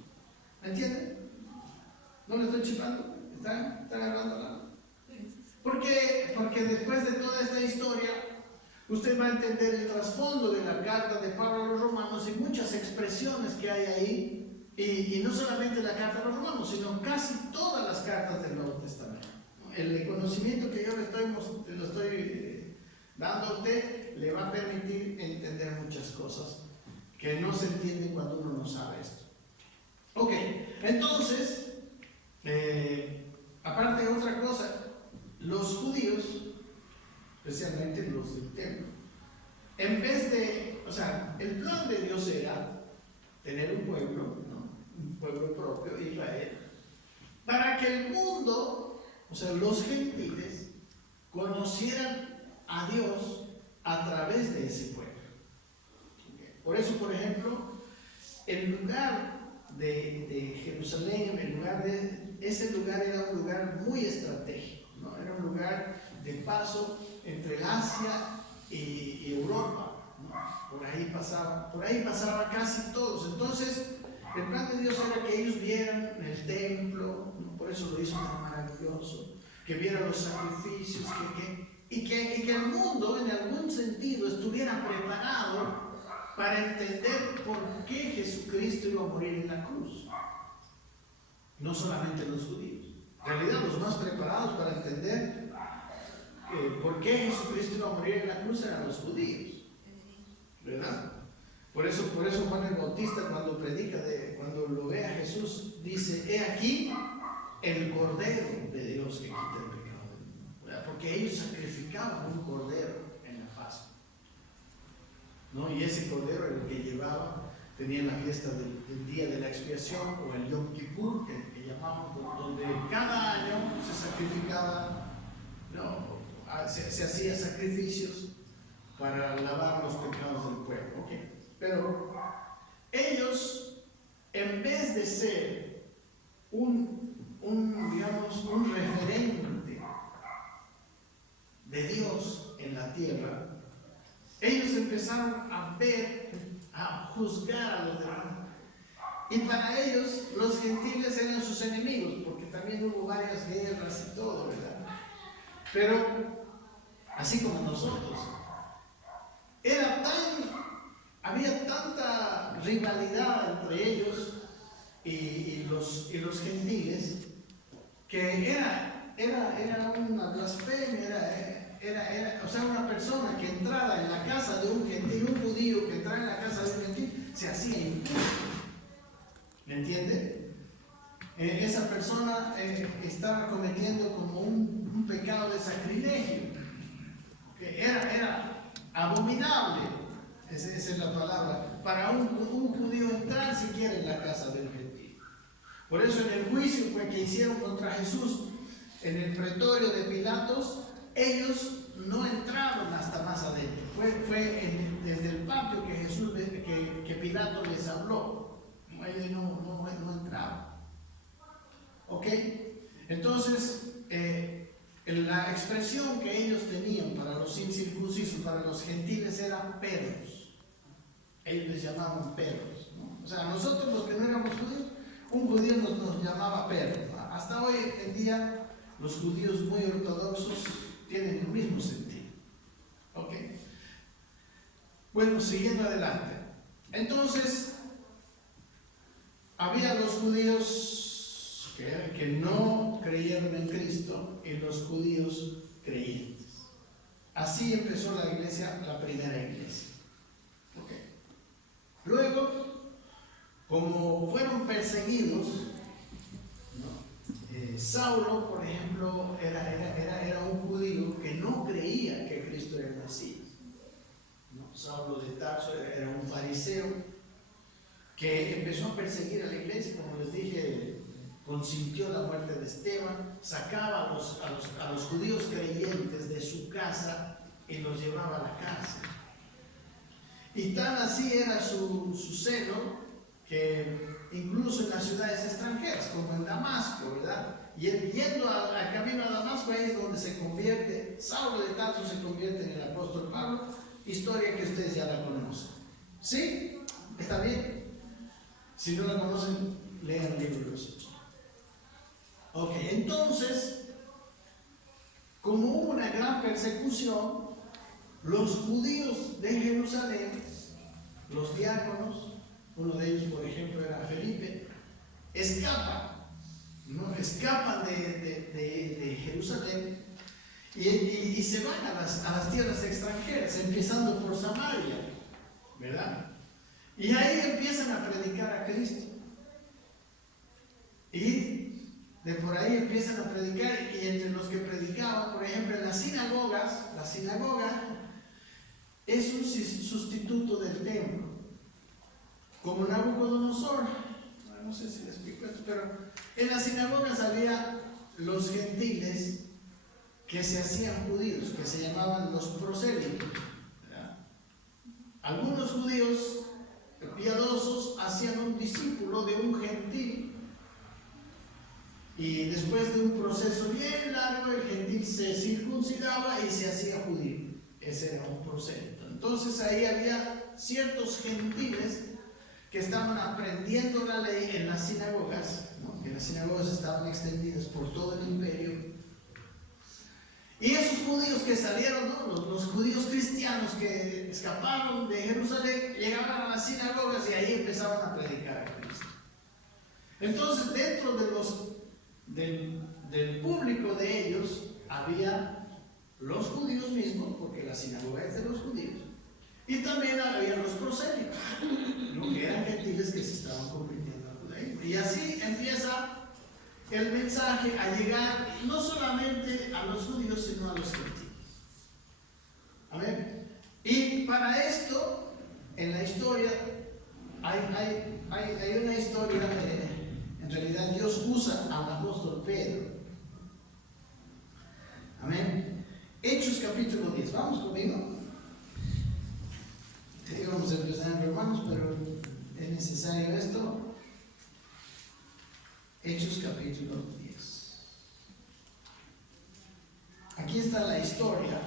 ¿Me entienden? ¿No le estoy chipando? ¿Están agarrando la? Porque después de toda esta historia, usted va a entender el trasfondo de la carta de Pablo a los romanos y muchas expresiones que hay ahí. Y no solamente la carta a los romanos, sino casi todas las cartas del Nuevo Testamento. El conocimiento que yo le estoy dando a usted le va a permitir entender muchas cosas que no se entienden cuando uno no sabe esto. Ok, entonces, aparte de otra cosa, los judíos, especialmente los del templo, en vez de, o sea, el plan de Dios era tener un pueblo, ¿no? Un pueblo propio, Israel, para que el mundo, o sea, los gentiles, conocieran a Dios a través de ese pueblo. Okay. Por eso, por ejemplo, el lugar de Jerusalén, ese lugar era un lugar muy estratégico, ¿no? Era un lugar de paso entre Asia y Europa, ¿no? Por ahí pasaban casi todos. Entonces, el plan de Dios era que ellos vieran el templo, ¿no? Por eso lo hizo tan maravilloso, que vieran los sacrificios, y que el mundo, en algún sentido, estuviera preparado para entender por qué Jesucristo iba a morir en la cruz. No solamente los judíos. En realidad, los más preparados para entender por qué Jesucristo iba a morir en la cruz eran los judíos. ¿Verdad? Por eso Juan el Bautista, cuando predica, cuando lo ve a Jesús, dice: he aquí el Cordero de Dios que quita el pecado del mundo. ¿Verdad? Porque ellos sacrificaban un cordero en la Pascua, ¿no? Y ese cordero era el que llevaba, tenían la fiesta del día de la expiación, o el Yom Kippur, que llamamos, donde cada año se sacrificaba, ¿no? Se hacía sacrificios para lavar los pecados del pueblo. Okay. Pero ellos, en vez de ser digamos, un referente de Dios en la tierra, ellos empezaron a ver, a juzgar a los demás. Y para ellos, los gentiles eran sus enemigos, porque también hubo varias guerras y todo, ¿verdad? Pero, así como nosotros, había tanta rivalidad entre ellos y los gentiles, que era una blasfemia, o sea, una persona que entrara en la casa de un gentil, un judío que entrara en la casa de un gentil, se hacía impuro. ¿Me entiende? Esa persona estaba cometiendo como un pecado de sacrilegio, que era abominable. Esa es la palabra. Para un judío entrar siquiera en la casa del gentil. Por eso en el juicio que hicieron contra Jesús, en el pretorio de Pilatos, ellos no entraron hasta más adentro. Fue desde el patio que Pilato les habló. Ellos no entraron. ¿Ok? Entonces, la expresión que ellos tenían para los incircuncisos, para los gentiles, era perros. Ellos les llamaban perros, ¿no? O sea, nosotros los que no éramos judíos, un judío nos llamaba perros, ¿no? Hasta hoy en día, los judíos muy ortodoxos tienen el mismo sentido. ¿Ok? Bueno, siguiendo adelante. Entonces, había los judíos que no creyeron en Cristo y los judíos creyentes. Así empezó la iglesia, la primera iglesia. ¿Okay? Luego, como fueron perseguidos, ¿no? Saulo, por ejemplo, era un judío que no creía que Cristo era el Mesías, ¿no? Saulo de Tarso era un fariseo que empezó a perseguir a la iglesia, como les dije, consintió la muerte de Esteban, sacaba a los judíos creyentes de su casa y los llevaba a la cárcel. Y tan así era su celo, que incluso en las ciudades extranjeras, como en Damasco, ¿verdad? Y él yendo al camino a Damasco, ahí es donde se convierte, Saulo de Tarso se convierte en el apóstol Pablo, historia que ustedes ya la conocen. ¿Sí? ¿Está bien? Si no la conocen, lean el libro de los Hechos. Ok, entonces, como hubo una gran persecución, los judíos de Jerusalén, los diáconos, uno de ellos por ejemplo era Felipe, escapan, ¿no? Escapan de Jerusalén y se van a las tierras extranjeras, empezando por Samaria, ¿verdad? Y ahí empiezan a predicar a Cristo. Y de por ahí empiezan a predicar, y entre los que predicaban, por ejemplo, en las sinagogas, la sinagoga es un sustituto del templo. Como Nabucodonosor, no sé si les explico esto, pero en las sinagogas había los gentiles que se hacían judíos, que se llamaban los prosélitos, ¿verdad? Algunos judíos piadosos hacían un discípulo de un gentil, y después de un proceso bien largo el gentil se circuncidaba y se hacía judío. Ese era un prosélito. Entonces ahí había ciertos gentiles que estaban aprendiendo la ley en las sinagogas, ¿no? Que las sinagogas estaban extendidas por todo el imperio. Y esos judíos que salieron, ¿no? los judíos cristianos que escaparon de Jerusalén, llegaban a las sinagogas y ahí empezaban a predicar a Cristo. Entonces, dentro del público de ellos había los judíos mismos, porque la sinagoga es de los judíos, y también había los prosélitos, ¿no? Que eran gentiles que se estaban convirtiendo al judaísmo. Y así empieza el mensaje a llegar no solamente a los judíos, sino a los gentiles. Amén. Y para esto, en la historia, hay una historia, en realidad Dios usa al apóstol Pedro. Amén. Hechos capítulo 10, vamos conmigo. Vamos a empezar, hermanos, pero es necesario esto. Hechos capítulo 10. Aquí está la historia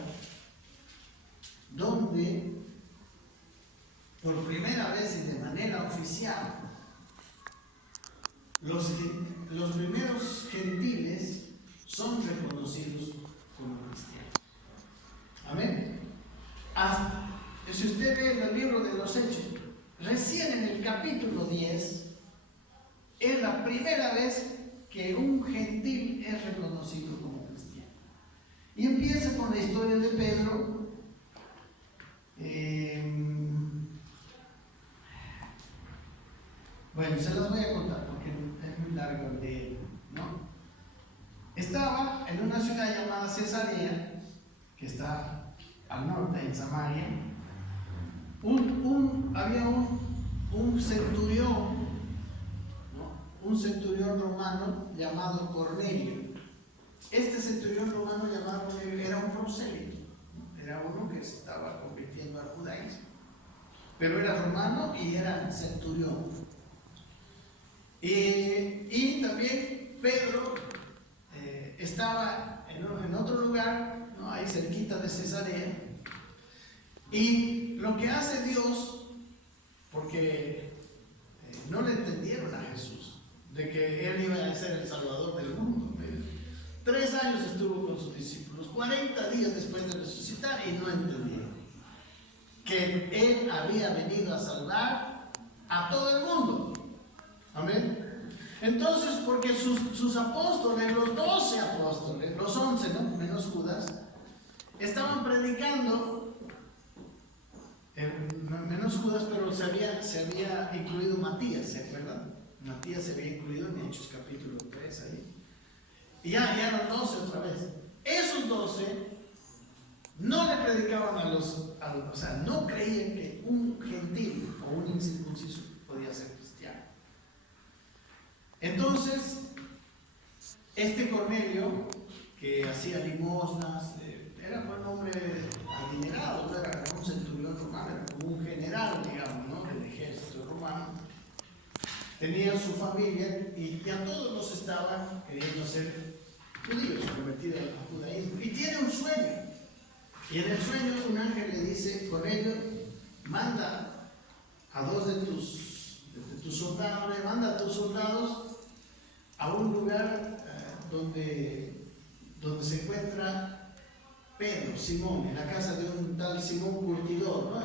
donde por primera vez y de manera oficial los primeros gentiles son reconocidos como cristianos. Amén. Si usted ve el libro de los Hechos, recién en el capítulo 10 es la primera vez que un gentil es reconocido como cristiano. Y empieza con la historia de Pedro. Bueno, se las voy a contar porque es muy largo el de él, ¿no? Estaba en una ciudad llamada Cesarea, que está al norte, en Samaria, había un centurión, ¿no? Un centurión romano llamado Cornelio. Este centurión romano llamado Cornelio era un prosélito, ¿no? Era uno que se estaba convirtiendo al judaísmo, pero era romano y era centurión. Y también Pedro estaba en otro lugar, ¿no? Ahí cerquita de Cesarea, y lo que hace Dios, porque no le entendieron a Jesús de que Él iba a ser el Salvador del mundo. 3 años estuvo con sus discípulos, 40 días después de resucitar, y no entendieron que Él había venido a salvar a todo el mundo. Amén. Entonces, porque sus apóstoles, los 12 apóstoles, los 11, ¿no? Menos Judas, estaban predicando, menos Judas, pero se había incluido Matías, ¿se acuerdan? Matías se había incluido en Hechos capítulo 3 ahí. Y ya eran 12 otra vez. Esos 12 no le predicaban o sea, no creían que un gentil o un incircunciso podía ser cristiano. Entonces, este Cornelio, que hacía limosnas, era un hombre adinerado, no era un centurión romano, era como un general, digamos, ¿no? Del ejército romano. Tenía su familia y ya todos los estaban queriendo ser judíos, convertidos al judaísmo. Y tiene un sueño. Y en el sueño un ángel le dice: Cornelio, manda a 2 de tus soldados, le manda a tus soldados a un lugar donde se encuentra Pedro, Simón, en la casa de un tal Simón Curtidor, ¿no?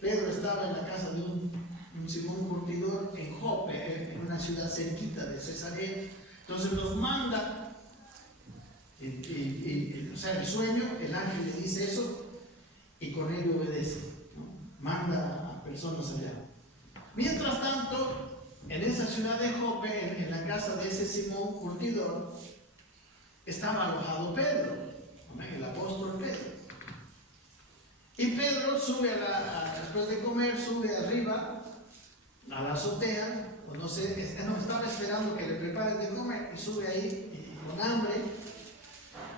Pedro estaba en la casa de un Simón Curtidor en Jope, en una ciudad cerquita de Cesarea. Entonces los manda, o sea, el sueño, el ángel le dice eso, y Cornelio obedece, ¿no? Manda a personas allá. Mientras tanto, en esa ciudad de Jope, en la casa de ese Simón Curtidor, estaba alojado Pedro, el apóstol Pedro. Y Pedro sube después de comer, sube arriba a la azotea, o no sé, no, estaba esperando que le preparen de comer, y sube ahí con hambre.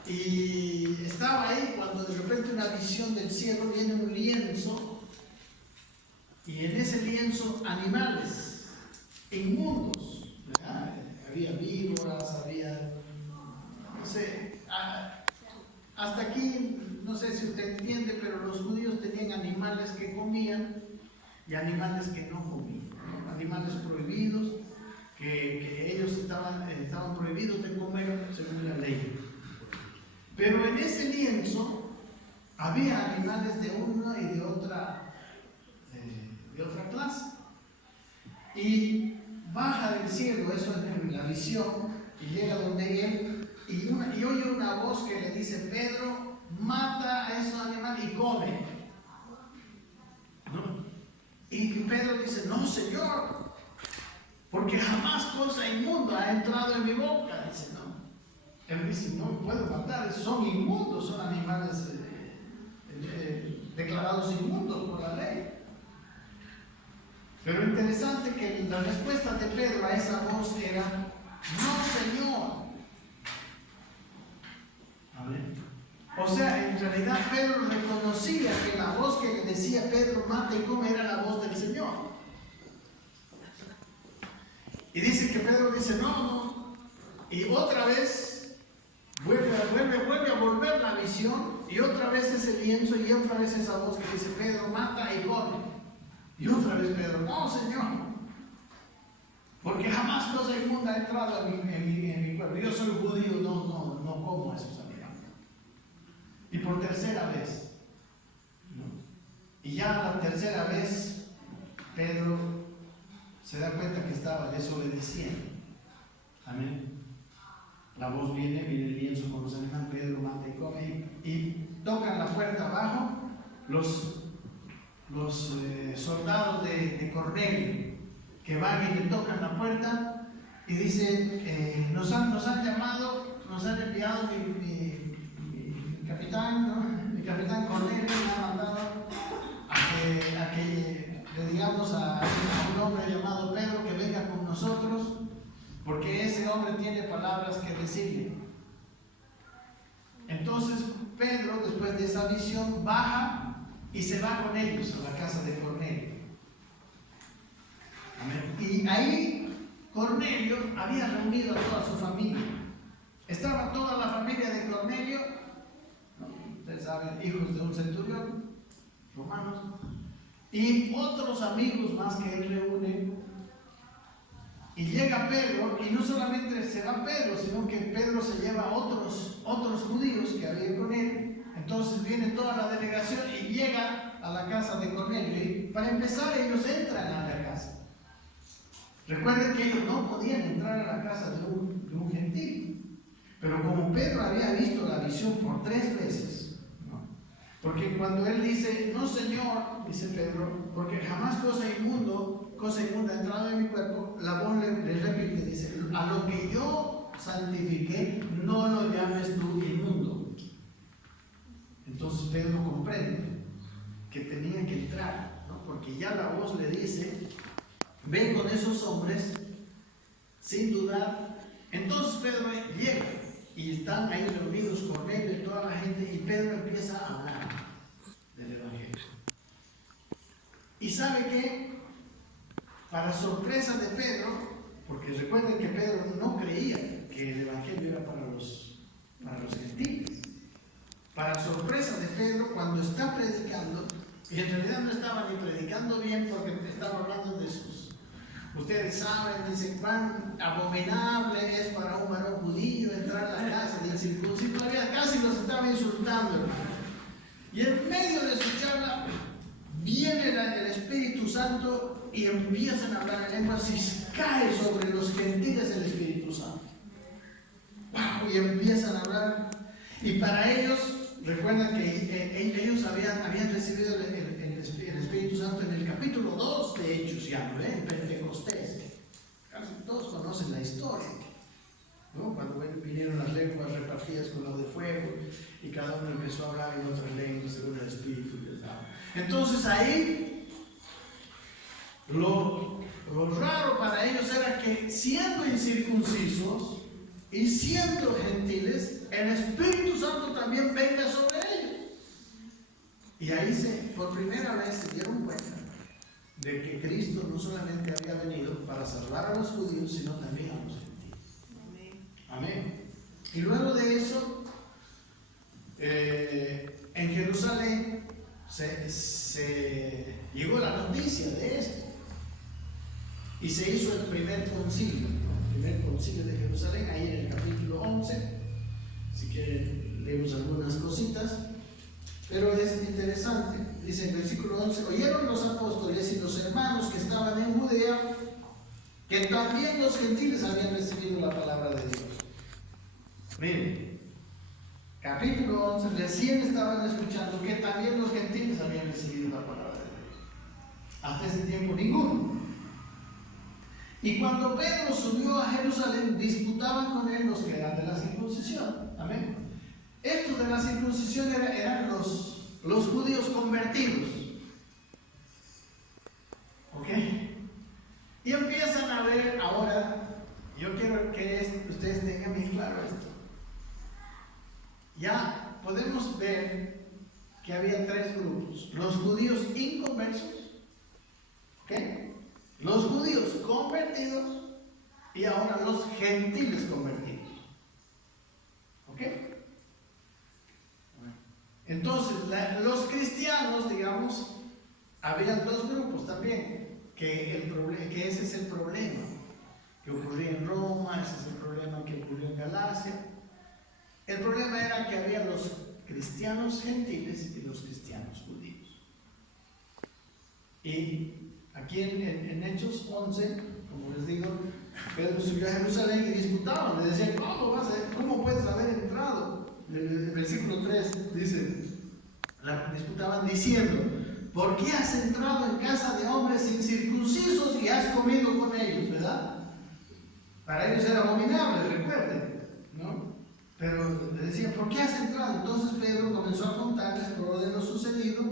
Y estaba ahí cuando de repente una visión del cielo, viene un lienzo, y en ese lienzo animales inmundos, ¿verdad? Había víboras, había, no sé, hasta aquí, no sé si usted entiende, pero los judíos tenían animales que comían y animales que no comían, ¿no? Animales prohibidos, que ellos estaban prohibidos de comer según la ley. Pero en ese lienzo había animales de una y de otra clase. Y baja del cielo, eso es la visión, y llega donde él, y oye una voz que le dice: Pedro, mata a esos animales y come. ¿No? Y Pedro dice: no, Señor, porque jamás cosa inmunda ha entrado en mi boca. Dice: no. Él dice: no puedo matar, son inmundos, son animales declarados inmundos por la ley. Pero interesante que la respuesta de Pedro a esa voz era: no, Señor. Amén. O sea, en realidad Pedro reconocía que la voz que le decía: Pedro, mata y come, era la voz del Señor. Y dice que Pedro dice: no. Y otra vez vuelve a volver la visión, y otra vez ese lienzo, y otra vez esa voz que dice: Pedro, mata y come. Y otra vez Pedro: no, Señor, porque jamás cosa inmunda ha entrado en mi cuerpo. Yo soy judío, no como esos animales. Y por tercera vez, ¿no? Y ya la tercera vez Pedro se da cuenta que estaba desobedeciendo. Amén. La voz viene el lienzo con los animales, Pedro mata y come, y tocan la puerta abajo los soldados de Cornelio, que van y le tocan la puerta y dicen: nos han llamado, nos han enviado mi capitán, ¿no? Mi capitán Cornelio me ha mandado a que le digamos a un hombre llamado Pedro que venga con nosotros, porque ese hombre tiene palabras que decirle. Entonces Pedro, después de esa visión, baja y se va con ellos a la casa de Cornelio. Amén. Y ahí Cornelio había reunido a toda su familia. Estaba toda la familia de Cornelio, ustedes saben, hijos de un centurión, romanos, y otros amigos más que él reúne. Y llega Pedro, y no solamente se va Pedro, sino que Pedro se lleva a otros judíos que había con él. Entonces viene toda la delegación y llega a la casa de Cornelio. Y para empezar, ellos entran a la casa. Recuerden que ellos no podían entrar a la casa de un gentil. Pero como Pedro había visto la visión por 3 veces, ¿no? Porque cuando él dice, no Señor, dice Pedro, porque jamás cosa inmunda ha entrado en mi cuerpo, la voz le repite, dice, a lo que yo santifiqué, no lo llames tú inmundo. Entonces Pedro comprende que tenía que entrar, ¿no? Porque ya la voz le dice, ven con esos hombres, sin dudar. Entonces Pedro llega y están ahí reunidos Cornelio y toda la gente, y Pedro empieza a hablar del Evangelio. Y sabe que, para sorpresa de Pedro, porque recuerden que Pedro no creía que el Evangelio era para los gentiles. Para sorpresa de Pedro, cuando está predicando, y en realidad no estaba ni predicando bien porque estaba hablando de sus... Ustedes saben, dicen, cuán abominable es para un varón judío entrar a la casa del circunciso. Todavía casi los estaba insultando, hermano. Y en medio de su charla viene el Espíritu Santo y empiezan a hablar en lenguas y cae sobre los gentiles el Espíritu Santo. ¡Wow! Y empiezan a hablar. Y para ellos, recuerdan que ellos habían recibido el Espíritu Santo en el capítulo 2 de Hechos, ya, ¿no? En Pentecostés. Casi todos conocen la historia, ¿no? Cuando vinieron las lenguas repartidas con lo de fuego y cada uno empezó a hablar en otras lenguas según el Espíritu les daba. Entonces ahí lo raro para ellos era que, siendo incircuncisos y siendo gentiles, el Espíritu Santo también venga sobre ellos. Y ahí por primera vez se dieron cuenta de que Cristo no solamente había venido para salvar a los judíos, sino también a los gentiles. Amén. Y luego de eso, en Jerusalén se llegó la noticia de esto. Y se hizo el primer concilio, ¿no? El primer concilio de Jerusalén, ahí en el capítulo 11. Si quieren, leemos algunas cositas. Pero es interesante. Dice en el versículo 11: oyeron los apóstoles y los hermanos que estaban en Judea que también los gentiles habían recibido la palabra de Dios. Miren, capítulo 11, recién estaban escuchando que también los gentiles habían recibido la palabra de Dios. Hasta ese tiempo ninguno. Y cuando Pedro subió a Jerusalén, disputaban con él los que eran de la circuncisión. Amén. Estos de la circuncisión eran los judíos convertidos. ¿Ok? Y empiezan a ver ahora, yo quiero que ustedes tengan bien claro esto. Ya podemos ver que había 3 grupos: los judíos inconversos, ¿ok?, los judíos convertidos y ahora los gentiles convertidos. ¿Ok? Entonces, los cristianos, digamos, habían 2 grupos también, que ese es el problema que ocurría en Roma, ese es el problema que ocurrió en Galacia. El problema era que había los cristianos gentiles y los cristianos judíos. Y aquí en Hechos 11, como les digo, Pedro subió a Jerusalén y disputaban, le decían, ¿cómo puedes haber entrado? El versículo 3 dice, disputaban diciendo, ¿por qué has entrado en casa de hombres incircuncisos y has comido con ellos? ¿Verdad? Para ellos era abominable, recuerden, ¿no? Pero le decían, ¿por qué has entrado? Entonces Pedro comenzó a contarles por orden lo sucedido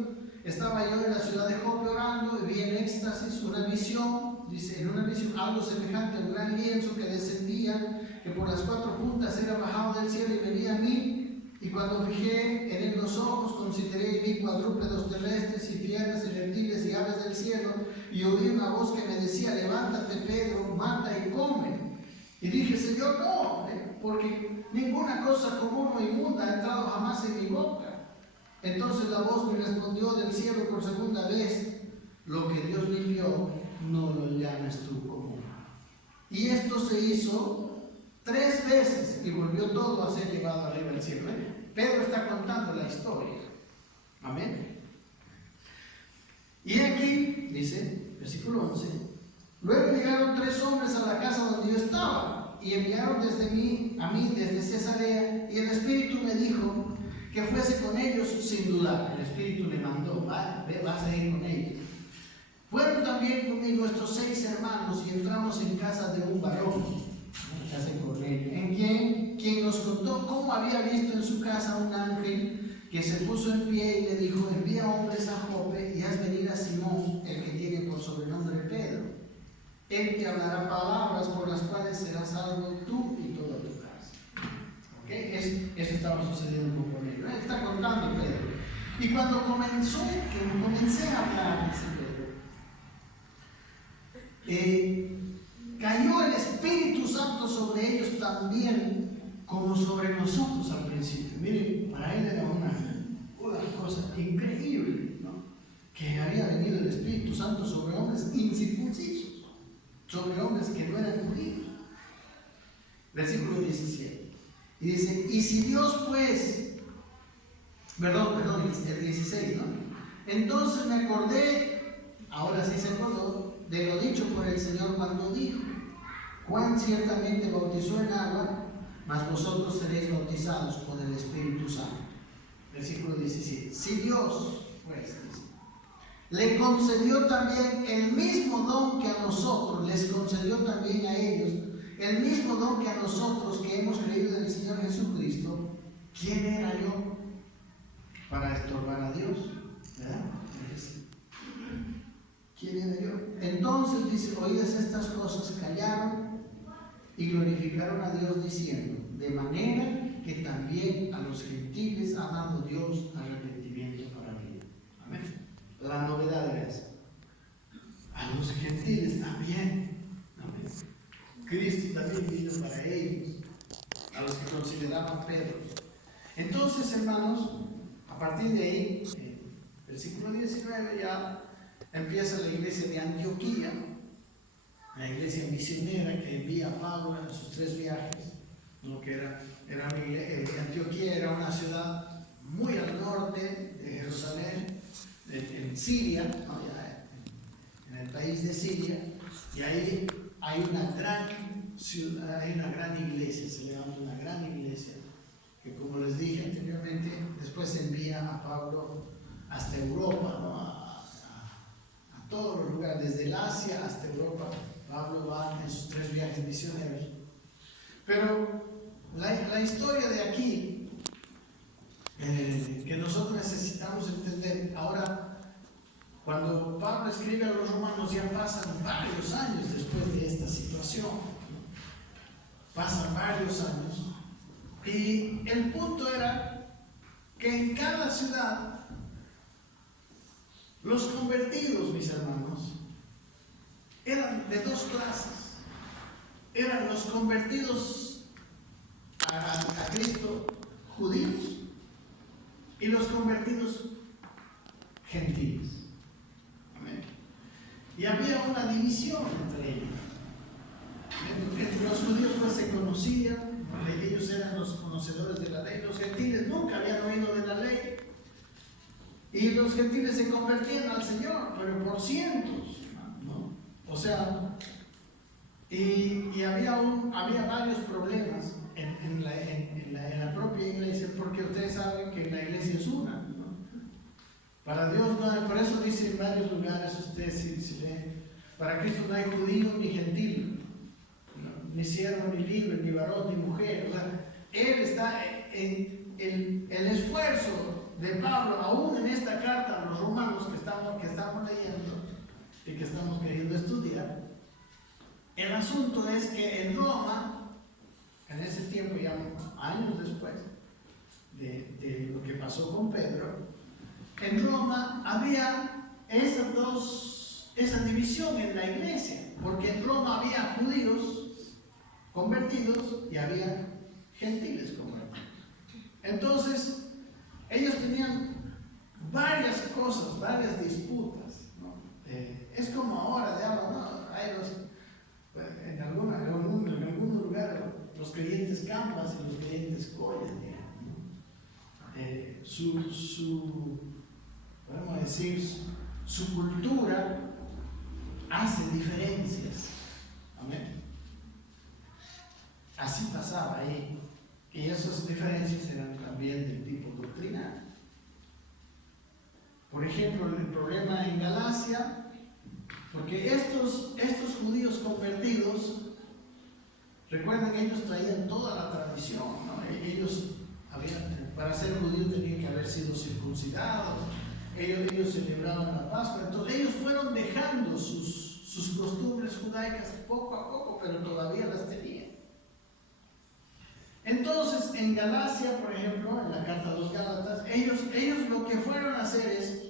estaba yo en la ciudad de Jope orando y vi en éxtasis una visión, dice, en una visión algo semejante a un gran lienzo que descendía, que por las 4 puntas era bajado del cielo y venía a mí. Y cuando fijé en él los ojos, consideré y vi cuadrúpedos terrestres y fieras y reptiles y aves del cielo, y oí una voz que me decía: levántate, Pedro, mata y come. Y dije: Señor, no, porque ninguna cosa común o inmunda ha entrado jamás en mi boca. Entonces la voz me respondió del cielo por segunda vez: lo que Dios limpió, no lo llames tú común. Y esto se hizo 3 veces y volvió todo a ser llevado arriba al cielo. Pedro está contando la historia. Amén. Y aquí, dice, versículo 11: luego llegaron 3 hombres a la casa donde yo estaba y enviaron a mí desde Cesarea, y el Espíritu me dijo que fuese con ellos sin dudar. El Espíritu me mandó: vas a ir con ellos. Fueron también conmigo estos 6 hermanos y entramos en casa de un varón, casa de Cornelio, en quien nos contó cómo había visto en su casa un ángel que se puso en pie y le dijo: envía hombres a Jope y haz venir a Simón, el que tiene por sobrenombre Pedro. Él te hablará palabras por las cuales serás salvo tú y toda tu casa. ¿Okay? Eso estaba sucediendo con Cornelio. Él está contando Pedro. Y cuando comencé a hablar, dice Pedro, cayó el Espíritu Santo sobre ellos también, como sobre nosotros al principio. Miren, para él era una cosa increíble, ¿no? Que había venido el Espíritu Santo sobre hombres incircuncisos, sobre hombres que no eran judíos. Versículo 17. Y dice: y si Dios pues, perdón, el 16, ¿no? Entonces me acordé, ahora sí se acordó, de lo dicho por el Señor cuando dijo: Juan ciertamente bautizó en agua, mas vosotros seréis bautizados con el Espíritu Santo. Versículo 17. Si Dios, pues, le concedió también el mismo don que a nosotros, les concedió también a ellos el mismo don que a nosotros que hemos creído en el Señor Jesucristo, ¿quién era yo para estorbar a Dios? ¿Verdad? ¿Quién era yo? Entonces dice: oídas estas cosas, callaron y glorificaron a Dios diciendo: de manera que también a los gentiles ha dado Dios arrepentimiento para vida. Amén. La novedad era esa: a los gentiles también. Amén. Cristo también vino para ellos, a los que consideraban Pedro. Entonces, hermanos, a partir de ahí, versículo 19, ya empieza la iglesia de Antioquía, la iglesia misionera que envía a Pablo en sus 3 viajes. Lo que Antioquía era una ciudad muy al norte de Jerusalén, en Siria, ¿no? En el país de Siria, y ahí hay una gran ciudad, hay una gran iglesia, se le llama una gran iglesia, que, como les dije anteriormente, después envía a Pablo hasta Europa, ¿no? a todos los lugares, desde el Asia hasta Europa. Pablo va en sus 3 viajes misioneros. Pero la historia de aquí, que nosotros necesitamos entender ahora, cuando Pablo escribe a los romanos, ya pasan varios años después de esta situación, ¿no? Pasan varios años, y el punto era que en cada ciudad los convertidos, mis hermanos, eran de 2 clases. Eran los convertidos a Cristo judíos y los convertidos gentiles. Amén. Y había una división entre ellos. Entre los judíos pues se conocían, ellos eran los conocedores de la ley. Los gentiles nunca habían oído de la ley. Y los gentiles se convertían al Señor, pero por cientos, ¿no? O sea, y había varios problemas en la propia iglesia, porque ustedes saben que la iglesia es una, ¿no? Para Dios no hay, por eso dice en varios lugares, ustedes si leen, para Cristo no hay judío ni gentil, ¿no? Ni siervo ni libre, ni varón ni mujer. O sea, Él está en el esfuerzo de Pablo, aún en esta carta a los romanos que estamos leyendo y que estamos queriendo estudiar, el asunto es que en Roma, en ese tiempo, ya años después de lo que pasó con Pedro, en Roma había esa división en la iglesia, porque en Roma había judíos convertidos y había gentiles convertidos. Entonces, ellos tenían varias cosas, varias disputas, ¿no? Es como ahora, digamos, ¿no? Hay en algún lugar los creyentes Campas y los creyentes Collas, podemos decir, su cultura hace diferencias. Amén. Así pasaba ahí. Y esas diferencias eran también del tipo doctrinal. Por ejemplo, el problema en Galacia, porque estos judíos convertidos, recuerden, ellos traían toda la tradición, ¿no? Ellos para ser judíos tenían que haber sido circuncidados, ellos celebraban la Pascua, entonces ellos fueron dejando sus costumbres judaicas poco a poco, pero todavía las tenían. Entonces, en Galacia, por ejemplo, en la carta a los Gálatas, ellos lo que fueron a hacer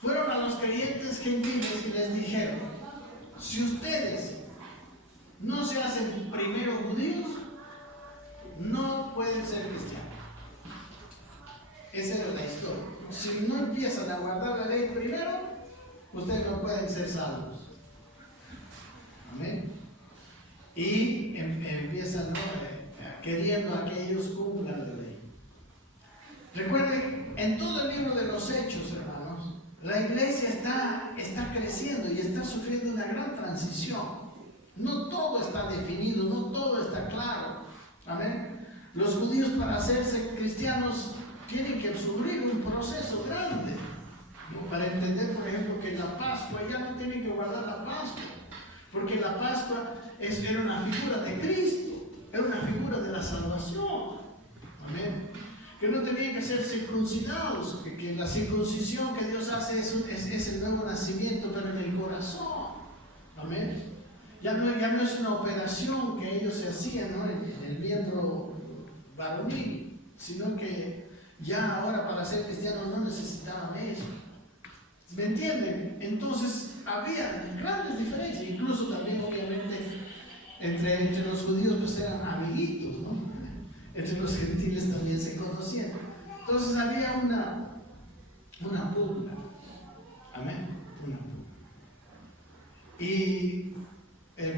fueron a los creyentes gentiles y les dijeron: si ustedes no se hacen primero judíos, no pueden ser cristianos. Esa era la historia. Si no empiezan a guardar la ley primero, ustedes no pueden ser salvos. Amén. Y empiezan, ¿no?, queriendo a que ellos cumplan la ley. Recuerden, en todo el libro de los Hechos, hermanos, la iglesia está creciendo y está sufriendo una gran transición. No todo está definido, no todo está claro. Amén. Los judíos, para hacerse cristianos, tienen que sufrir un proceso grande, ¿no? Para entender, por ejemplo, que la Pascua ya no tienen que guardar la Pascua, porque la Pascua era una figura de Cristo, era una figura de la salvación. Amén. Que no tenían que ser circuncidados, que la circuncisión que Dios hace es el nuevo nacimiento, pero en el corazón. Amén. Ya no es una operación que ellos se hacían, ¿no?, en el miembro varonil, sino que ya ahora para ser cristianos no necesitaban eso. ¿Me entienden? Entonces había grandes diferencias, incluso también obviamente entre los judíos pues eran amiguitos, ¿no? Entre los gentiles también se conocían. Entonces había una pugna. Amén. Una pugna. Y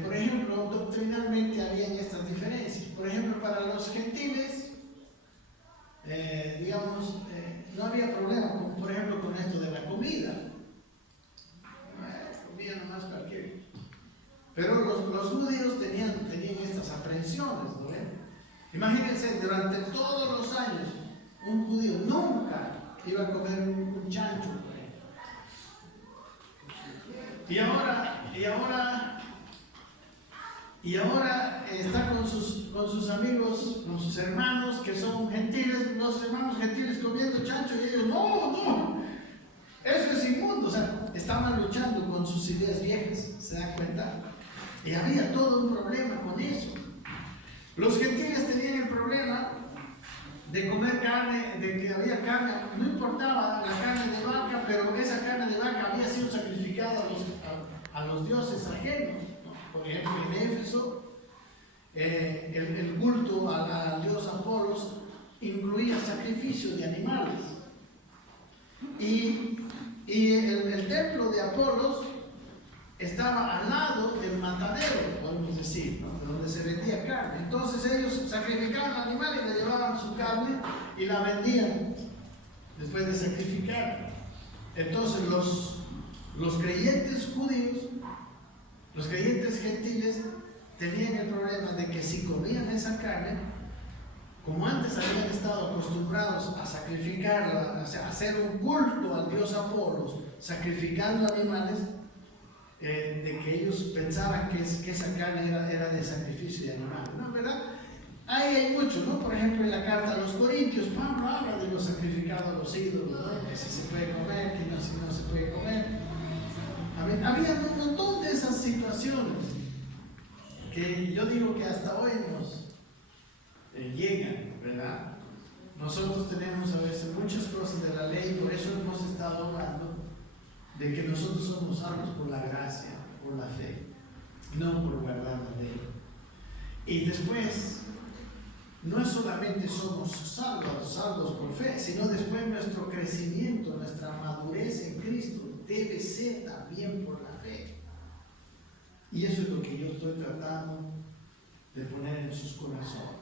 por ejemplo, doctrinalmente habían estas diferencias. Por ejemplo, para los gentiles, no había problema, por ejemplo, con esto de la comida. Comía nomás cualquiera. Pero los judíos tenían estas aprensiones, ¿no ven? Imagínense, durante todos los años, un judío nunca iba a comer un chancho, por ejemplo. Y ahora está con sus amigos, con sus hermanos que son gentiles, los hermanos gentiles comiendo chancho, y ellos, no, eso es inmundo. O sea, estaban luchando con sus ideas viejas, ¿se dan cuenta? Y había todo un problema con eso. Los gentiles tenían el problema de comer carne, de que había carne, no importaba la carne de vaca, pero esa carne de vaca había sido sacrificada a los dioses ajenos. Por ejemplo, en Éfeso, el culto al dios Apolos incluía sacrificio de animales. Y el templo de Apolos estaba al lado del matadero, podemos decir, ¿no?, donde se vendía carne. Entonces ellos sacrificaban al animal y le llevaban su carne y la vendían después de sacrificarla. Entonces los creyentes judíos, los creyentes gentiles, tenían el problema de que si comían esa carne, como antes habían estado acostumbrados a sacrificarla, a hacer un culto al dios Apolos, sacrificando animales, de que ellos pensaran que esa carne era de sacrificio de animales, ¿no? ¿Verdad? Ahí hay mucho, ¿no? Por ejemplo, en la carta a los Corintios, Pablo habla de los sacrificados a los ídolos, ¿no? Que si se puede comer, que si no se puede comer. Había un montón de esas situaciones que yo digo que hasta hoy nos llegan, ¿verdad? Nosotros tenemos a veces muchas cosas de la ley, por eso hemos estado hablando de que nosotros somos salvos por la gracia, por la fe, no por guardar la ley. Y después, no es solamente somos salvos por fe, sino después nuestro crecimiento, nuestra madurez en Cristo debe ser también por la fe. Y eso es lo que yo estoy tratando de poner en sus corazones.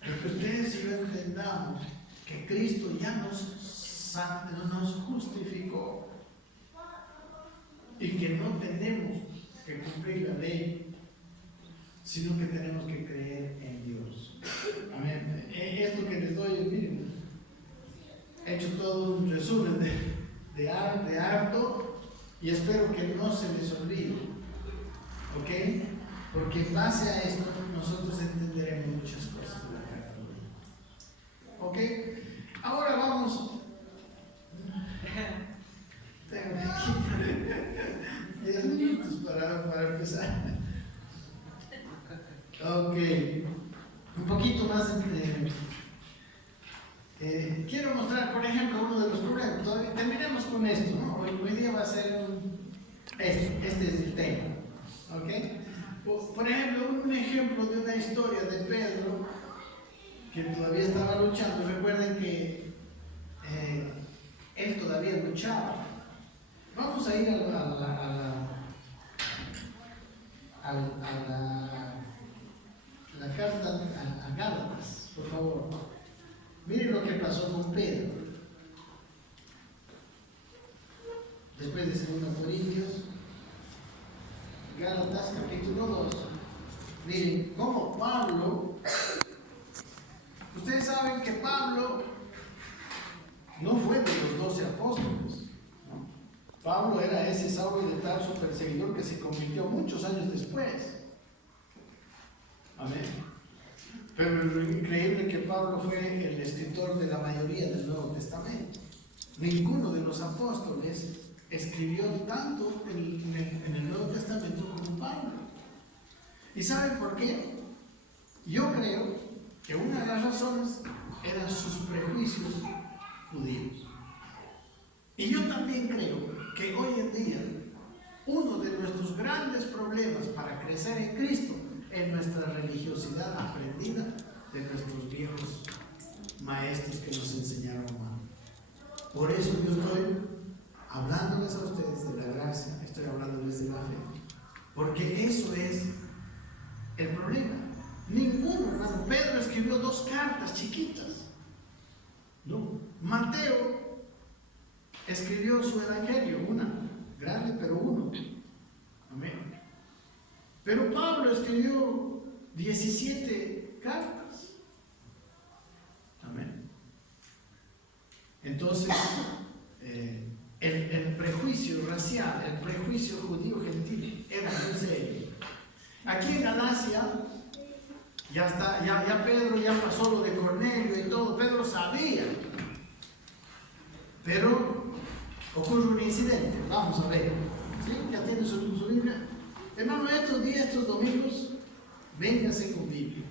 El que ustedes y yo entendamos que Cristo ya nos justificó y que no tenemos que cumplir la ley, sino que tenemos que creer en Dios. Amén. Esto que les doy, miren, he hecho todo un resumen de harto y espero que no se les olvide, ¿ok? Porque en base a esto nosotros entenderemos muchas cosas de la carta. ¿Ok? Ahora vamos. Tengo 10 minutos para empezar. Ok, un poquito más. Quiero mostrar, por ejemplo, uno de los problemas. Terminemos con esto, ¿no? Hoy día va a ser este es el tema. ¿Ok? Por ejemplo, un ejemplo de una historia de Pedro que todavía estaba luchando. Recuerden que él todavía luchaba. Vamos a ir a la carta a Gálatas, por favor. Miren lo que pasó con Pedro. Después de 2 Corintios, Gálatas capítulo 2. Miren cómo Pablo, ustedes saben que Pablo no fue de los 12 apóstoles, ¿no? Pablo era ese Saulo de Tarso perseguidor que se convirtió muchos años después. Amén. Pero lo increíble es que Pablo fue el escritor de la mayoría del Nuevo Testamento. Ninguno de los apóstoles escribió tanto en el Nuevo Testamento como Pablo. ¿Y saben por qué? Yo creo que una de las razones eran sus prejuicios judíos. Y yo también creo que hoy en día uno de nuestros grandes problemas para crecer en Cristo es nuestra religiosidad aprendida de nuestros viejos maestros que nos enseñaron mal. Por eso yo estoy hablándoles a ustedes de la gracia, estoy hablándoles de la fe, porque eso es el problema. Ninguno, hermano. Pedro escribió 2 cartas chiquitas, ¿no? Mateo escribió su evangelio, una grande, pero uno. Amén. Pero Pablo escribió 17 cartas. Amén. Entonces, el prejuicio racial, el prejuicio judío-gentil era muy serio. Aquí en Galacia, ya Pedro ya pasó lo de Cornelio y todo. Pedro sabía. Pero ocurre un incidente. Vamos a ver. ¿Sí? Ya tiene su Biblia. Hermano, estos días, estos domingos, véngase con Biblia.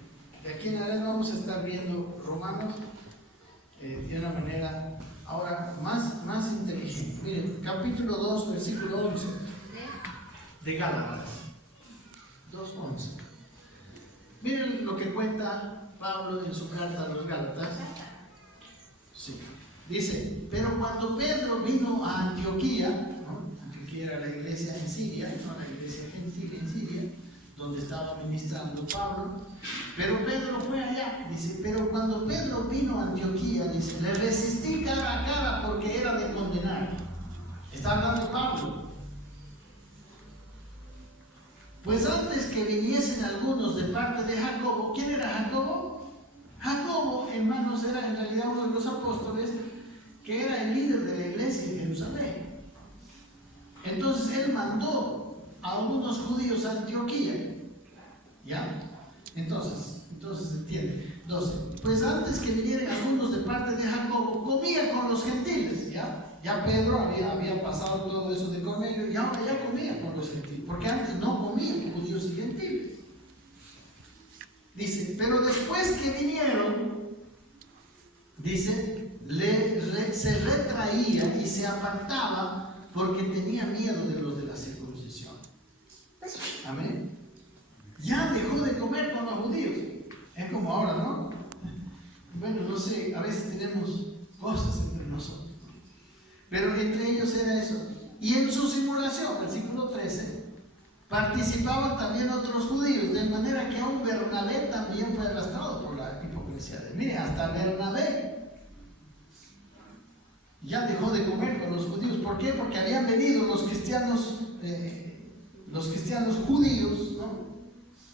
De aquí en adelante vamos a estar viendo Romanos de una manera ahora más inteligente. Miren, capítulo 2, versículo 11 de Gálatas. 2:11. Miren lo que cuenta Pablo en su carta a los Gálatas. Sí. Dice, pero cuando Pedro vino a Antioquía, ¿no? Antioquía era la iglesia en Siria, no la iglesia gentil en Siria, donde estaba ministrando Pablo, pero Pedro fue allá, dice, pero cuando Pedro vino a Antioquía, dice, le resistí cara a cara porque era de condenar. Está hablando Pablo. Pues antes que viniesen algunos de parte de Jacobo, ¿quién era Jacobo? Jacobo, hermanos, era en realidad uno de los apóstoles que era el líder de la iglesia en Jerusalén. Entonces él mandó a algunos judíos a Antioquía. ¿Ya? Entonces, Entonces entiende. 12. Pues antes que vinieran algunos de parte de Jacobo, comía con los gentiles. Ya Pedro había pasado todo eso de Cornelio y ahora ya comía con los gentiles. Porque antes no comía con judíos y gentiles. Dice, pero después que vinieron, dice, se retraía y se apartaba porque tenía miedo de los de la circuncisión. Amén. Ya dejó de comer con los judíos. Es como ahora, ¿no? Bueno, no sé, a veces tenemos cosas entre nosotros. Pero entre ellos era eso. Y en su simulación, versículo 13, participaban también otros judíos, de manera que aún Bernabé también fue arrastrado por la hipocresía de él. Mire, hasta Bernabé ya dejó de comer con los judíos. ¿Por qué? Porque habían venido los cristianos judíos, ¿no?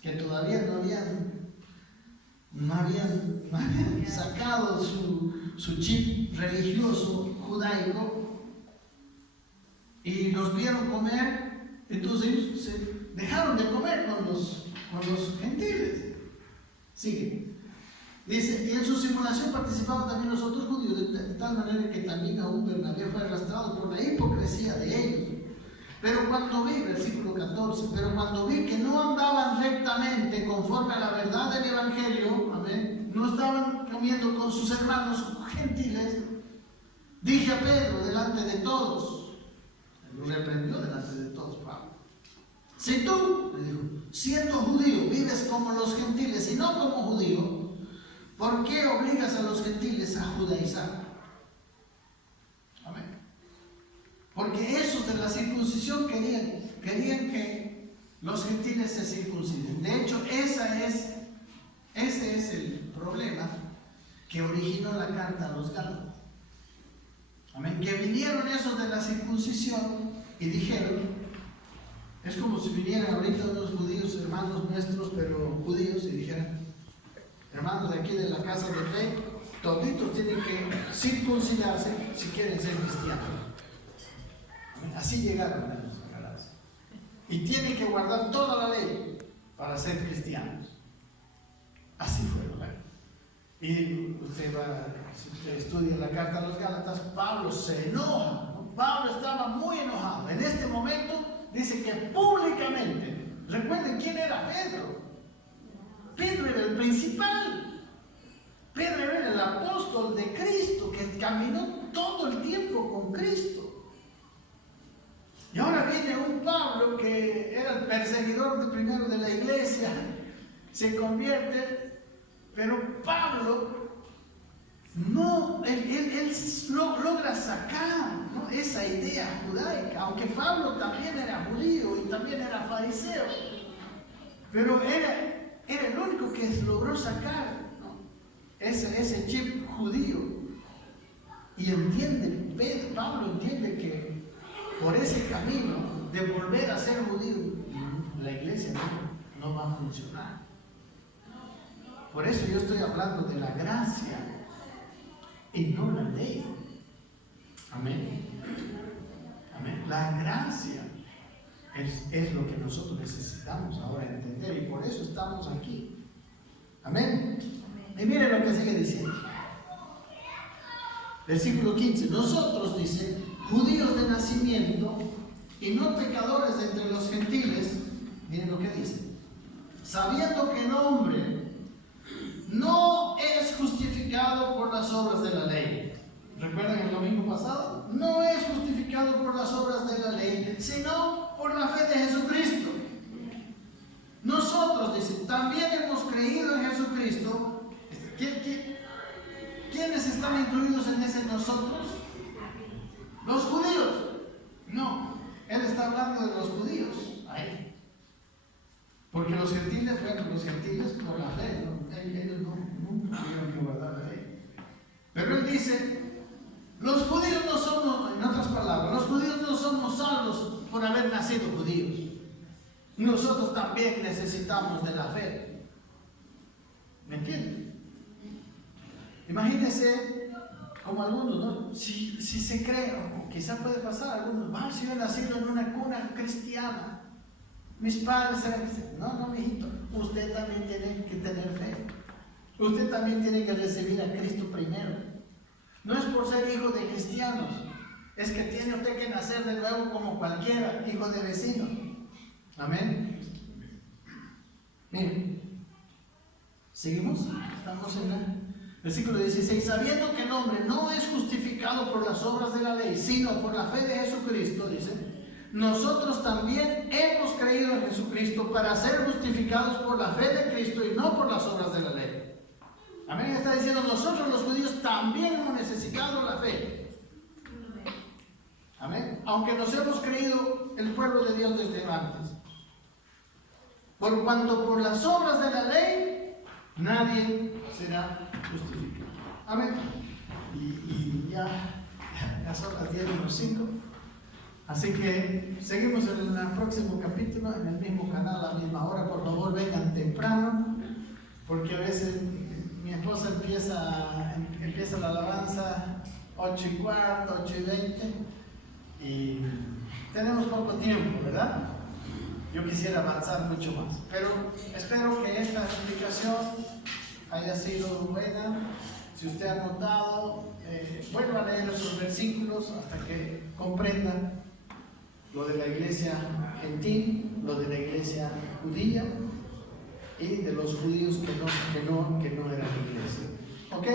Que todavía no habían sacado su chip religioso judaico y los vieron comer. Entonces ellos se dejaron de comer con los gentiles. Sigue. Dice, y en su simulación participaban también los otros judíos, de tal manera que también aún Bernabé fue arrastrado por la hipocresía de ellos. Pero cuando vi, versículo 14, pero cuando vi que no andaban rectamente conforme a la verdad del Evangelio, amén, no estaban comiendo con sus hermanos gentiles, dije a Pedro delante de todos, lo reprendió delante de todos, Pablo. Si tú, le dijo, siendo judío, vives como los gentiles y no como judío, ¿por qué obligas a los gentiles a judaizar? Amén. Porque esos de la circuncisión querían que los gentiles se circunciden. De hecho, ese es el problema que originó la carta a los Gálatas. Amén. Que vinieron esos de la circuncisión y dijeron, es como si vinieran ahorita unos judíos, hermanos nuestros, pero judíos, y dijeran, hermanos de aquí de la casa de fe, toditos tienen que circuncidarse si quieren ser cristianos. Así llegaron a los Gálatas. Y tienen que guardar toda la ley para ser cristianos. Así fue, ¿verdad? Y si usted estudia la carta a los Gálatas, Pablo se enoja, ¿no? Pablo estaba muy enojado. En este momento dice que públicamente, recuerden quién era Pedro. Pedro era el principal. Pedro era el apóstol de Cristo que caminó todo el tiempo con Cristo. Y ahora viene un Pablo que era el perseguidor primero de la iglesia, se convierte, pero Pablo él no logra sacar, ¿no?, esa idea judaica, aunque Pablo también era judío y también era fariseo, pero era el único que logró sacar, ¿no?, ese chip judío. Y Pablo entiende que por ese camino de volver a ser judío, la iglesia no va a funcionar. Por eso yo estoy hablando de la gracia y no la ley. Amén. Amén. La gracia es lo que nosotros necesitamos ahora entender y por eso estamos aquí. Amén. Y miren lo que sigue diciendo. Versículo 15. Nosotros, dice, judíos de nacimiento y no pecadores entre los gentiles, miren lo que dice, sabiendo que el hombre no es justificado por las obras de la ley. ¿Recuerdan el domingo pasado? No es justificado por las obras de la ley, sino por la fe de Jesucristo. Nosotros, dice, también hemos creído en Jesucristo. ¿Quiénes están incluidos en ese nosotros? ¿Los judíos? No, él está hablando de los judíos. Ahí. Porque los gentiles, por la fe, ¿no? Ellos nunca tuvieron que guardar la ley. Pero él dice, los judíos no somos, en otras palabras, los judíos no somos salvos por haber nacido judíos. Nosotros también necesitamos de la fe. ¿Me entienden? Imagínense, como algunos, ¿no? Si se cree, o quizás puede pasar, algunos, si yo he nacido en una cuna cristiana, mis padres eran cristianos. No, mijito, usted también tiene que tener fe. Usted también tiene que recibir a Cristo primero. No es por ser hijo de cristianos, es que tiene usted que nacer de nuevo como cualquiera, hijo de vecino. Amén. Miren, seguimos, estamos en el versículo 16. Sabiendo que el hombre no es justificado por las obras de la ley, sino por la fe de Jesucristo, dice, nosotros también hemos creído en Jesucristo para ser justificados por la fe de Cristo y no por las obras de la ley. Amén. Está diciendo, nosotros los judíos también hemos necesitado la fe. Amén. Aunque nos hemos creído el pueblo de Dios desde antes. Por cuanto por las obras de la ley nadie será justificado. Amén. Y ya son las 10:05. Así que seguimos en el próximo capítulo, en el mismo canal, a la misma hora. Por favor, vengan temprano, porque a veces mi esposa empieza la alabanza 8:15, 8:20, y tenemos poco tiempo, ¿verdad? Yo quisiera avanzar mucho más, pero espero que esta explicación haya sido buena. Si usted ha notado, vuelva a leer esos versículos hasta que comprenda lo de la iglesia gentil, lo de la iglesia judía y de los judíos que no eran iglesia. ¿Ok?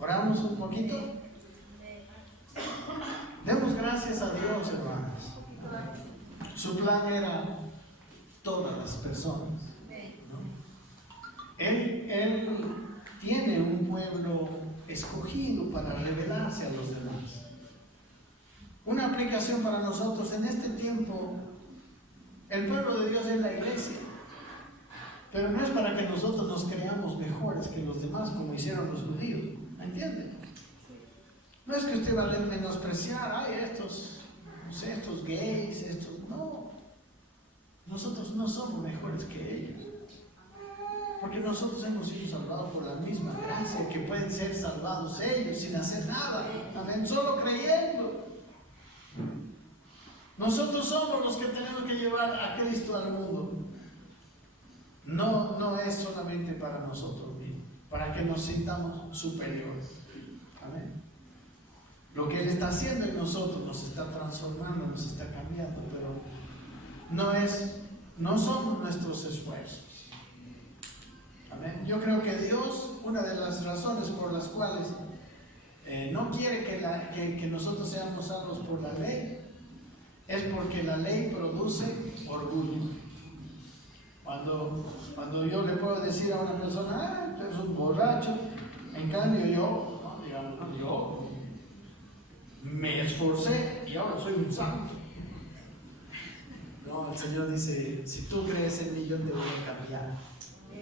Oramos un poquito. Demos gracias a Dios, hermanos. Su plan era todas las personas, ¿no? Él tiene un pueblo escogido para revelarse a los demás. Una aplicación para nosotros en este tiempo. El pueblo de Dios es la iglesia, pero no es para que nosotros nos creamos mejores que los demás como hicieron los judíos. ¿Me entienden? No es que usted va a menospreciar, ay, estos gays, no. Nosotros no somos mejores que ellos, porque nosotros hemos sido salvados por la misma gracia que pueden ser salvados ellos sin hacer nada. Amén, solo creyendo. Nosotros somos los que tenemos que llevar a Cristo al mundo. No es solamente para nosotros mismos, para que nos sintamos superiores. Amén. Lo que Él está haciendo en nosotros nos está transformando, nos está cambiando, pero no son nuestros esfuerzos. Amén. Yo creo que Dios, una de las razones por las cuales no quiere que nosotros seamos salvos por la ley, es porque la ley produce orgullo. Cuando yo le puedo decir a una persona, tú eres un borracho, en cambio yo me esforcé y ahora soy un santo. No, el Señor dice, si tú crees en mí, yo te voy a cambiar.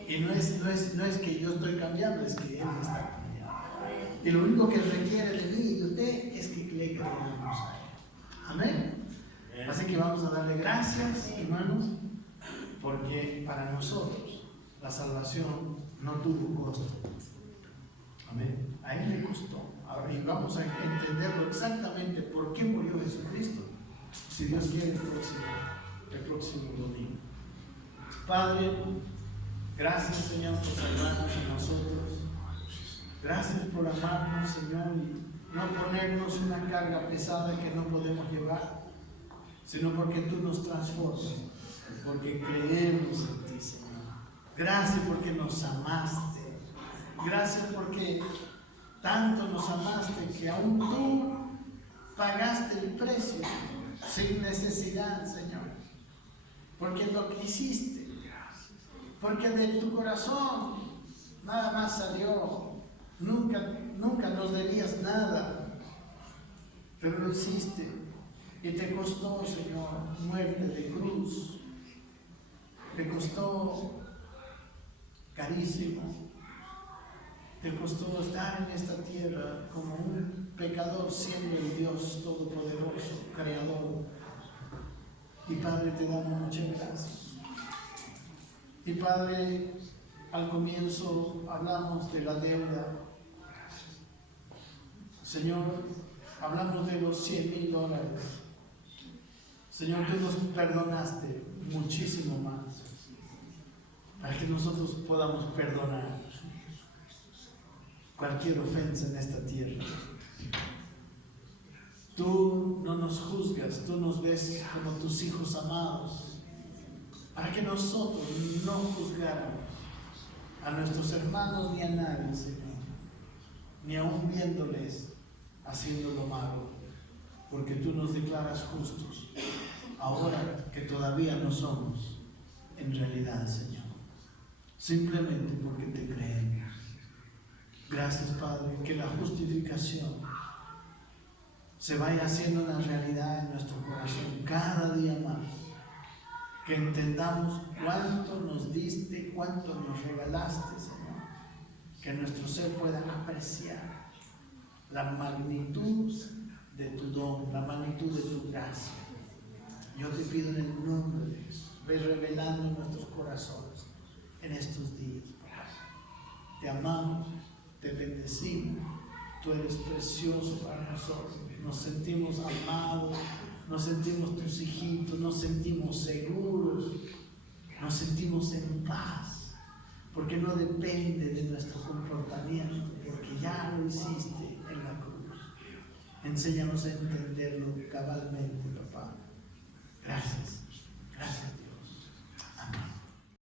Y no es que yo estoy cambiando, es que Él está cambiando. Y lo único que requiere de mí y de usted es que le creamos a Él. Amén. Así que vamos a darle gracias, hermanos, porque para nosotros la salvación no tuvo costo. Amén. A Él le costó. Ahora, y vamos a entenderlo exactamente por qué murió Jesucristo, si Dios quiere, el próximo domingo. Padre, gracias, Señor, por salvarnos a nosotros. Gracias por amarnos, Señor, y no ponernos una carga pesada que no podemos llevar, sino porque tú nos transformas, porque creemos en ti, Señor. Gracias porque nos amaste. Gracias porque tanto nos amaste que aún tú pagaste el precio sin necesidad, Señor. Porque lo que hiciste, porque de tu corazón nada más salió. Nunca nos debías nada, pero lo hiciste. Y te costó, Señor, muerte de cruz. Te costó carísimo. Te costó estar en esta tierra como un pecador siendo el Dios Todopoderoso, Creador. Y Padre, te damos muchas gracias. Y Padre, al comienzo hablamos de la deuda. Señor, hablamos de los $100,000. Señor, tú nos perdonaste muchísimo más para que nosotros podamos perdonar cualquier ofensa en esta tierra. Tú no nos juzgas, tú nos ves como tus hijos amados, para que nosotros no juzgáramos a nuestros hermanos ni a nadie, Señor, ni aun viéndoles haciendo lo malo, porque tú nos declaras justos, ahora que todavía no somos en realidad, Señor, simplemente porque te creemos. Gracias, Padre, que la justificación se vaya haciendo una realidad en nuestro corazón cada día más. Que entendamos cuánto nos diste, cuánto nos regalaste, Señor. Que nuestro ser pueda apreciar la magnitud de tu don, la magnitud de tu gracia. Yo te pido en el nombre de Jesús, ve revelando en nuestros corazones en estos días, Padre. Te amamos, te bendecimos. Tú eres precioso para nosotros. Nos sentimos amados, nos sentimos tus hijitos, nos sentimos seguros, nos sentimos en paz, porque no depende de nuestro comportamiento, porque ya lo hiciste en la cruz. Enséñanos a entenderlo cabalmente, papá. Gracias, gracias.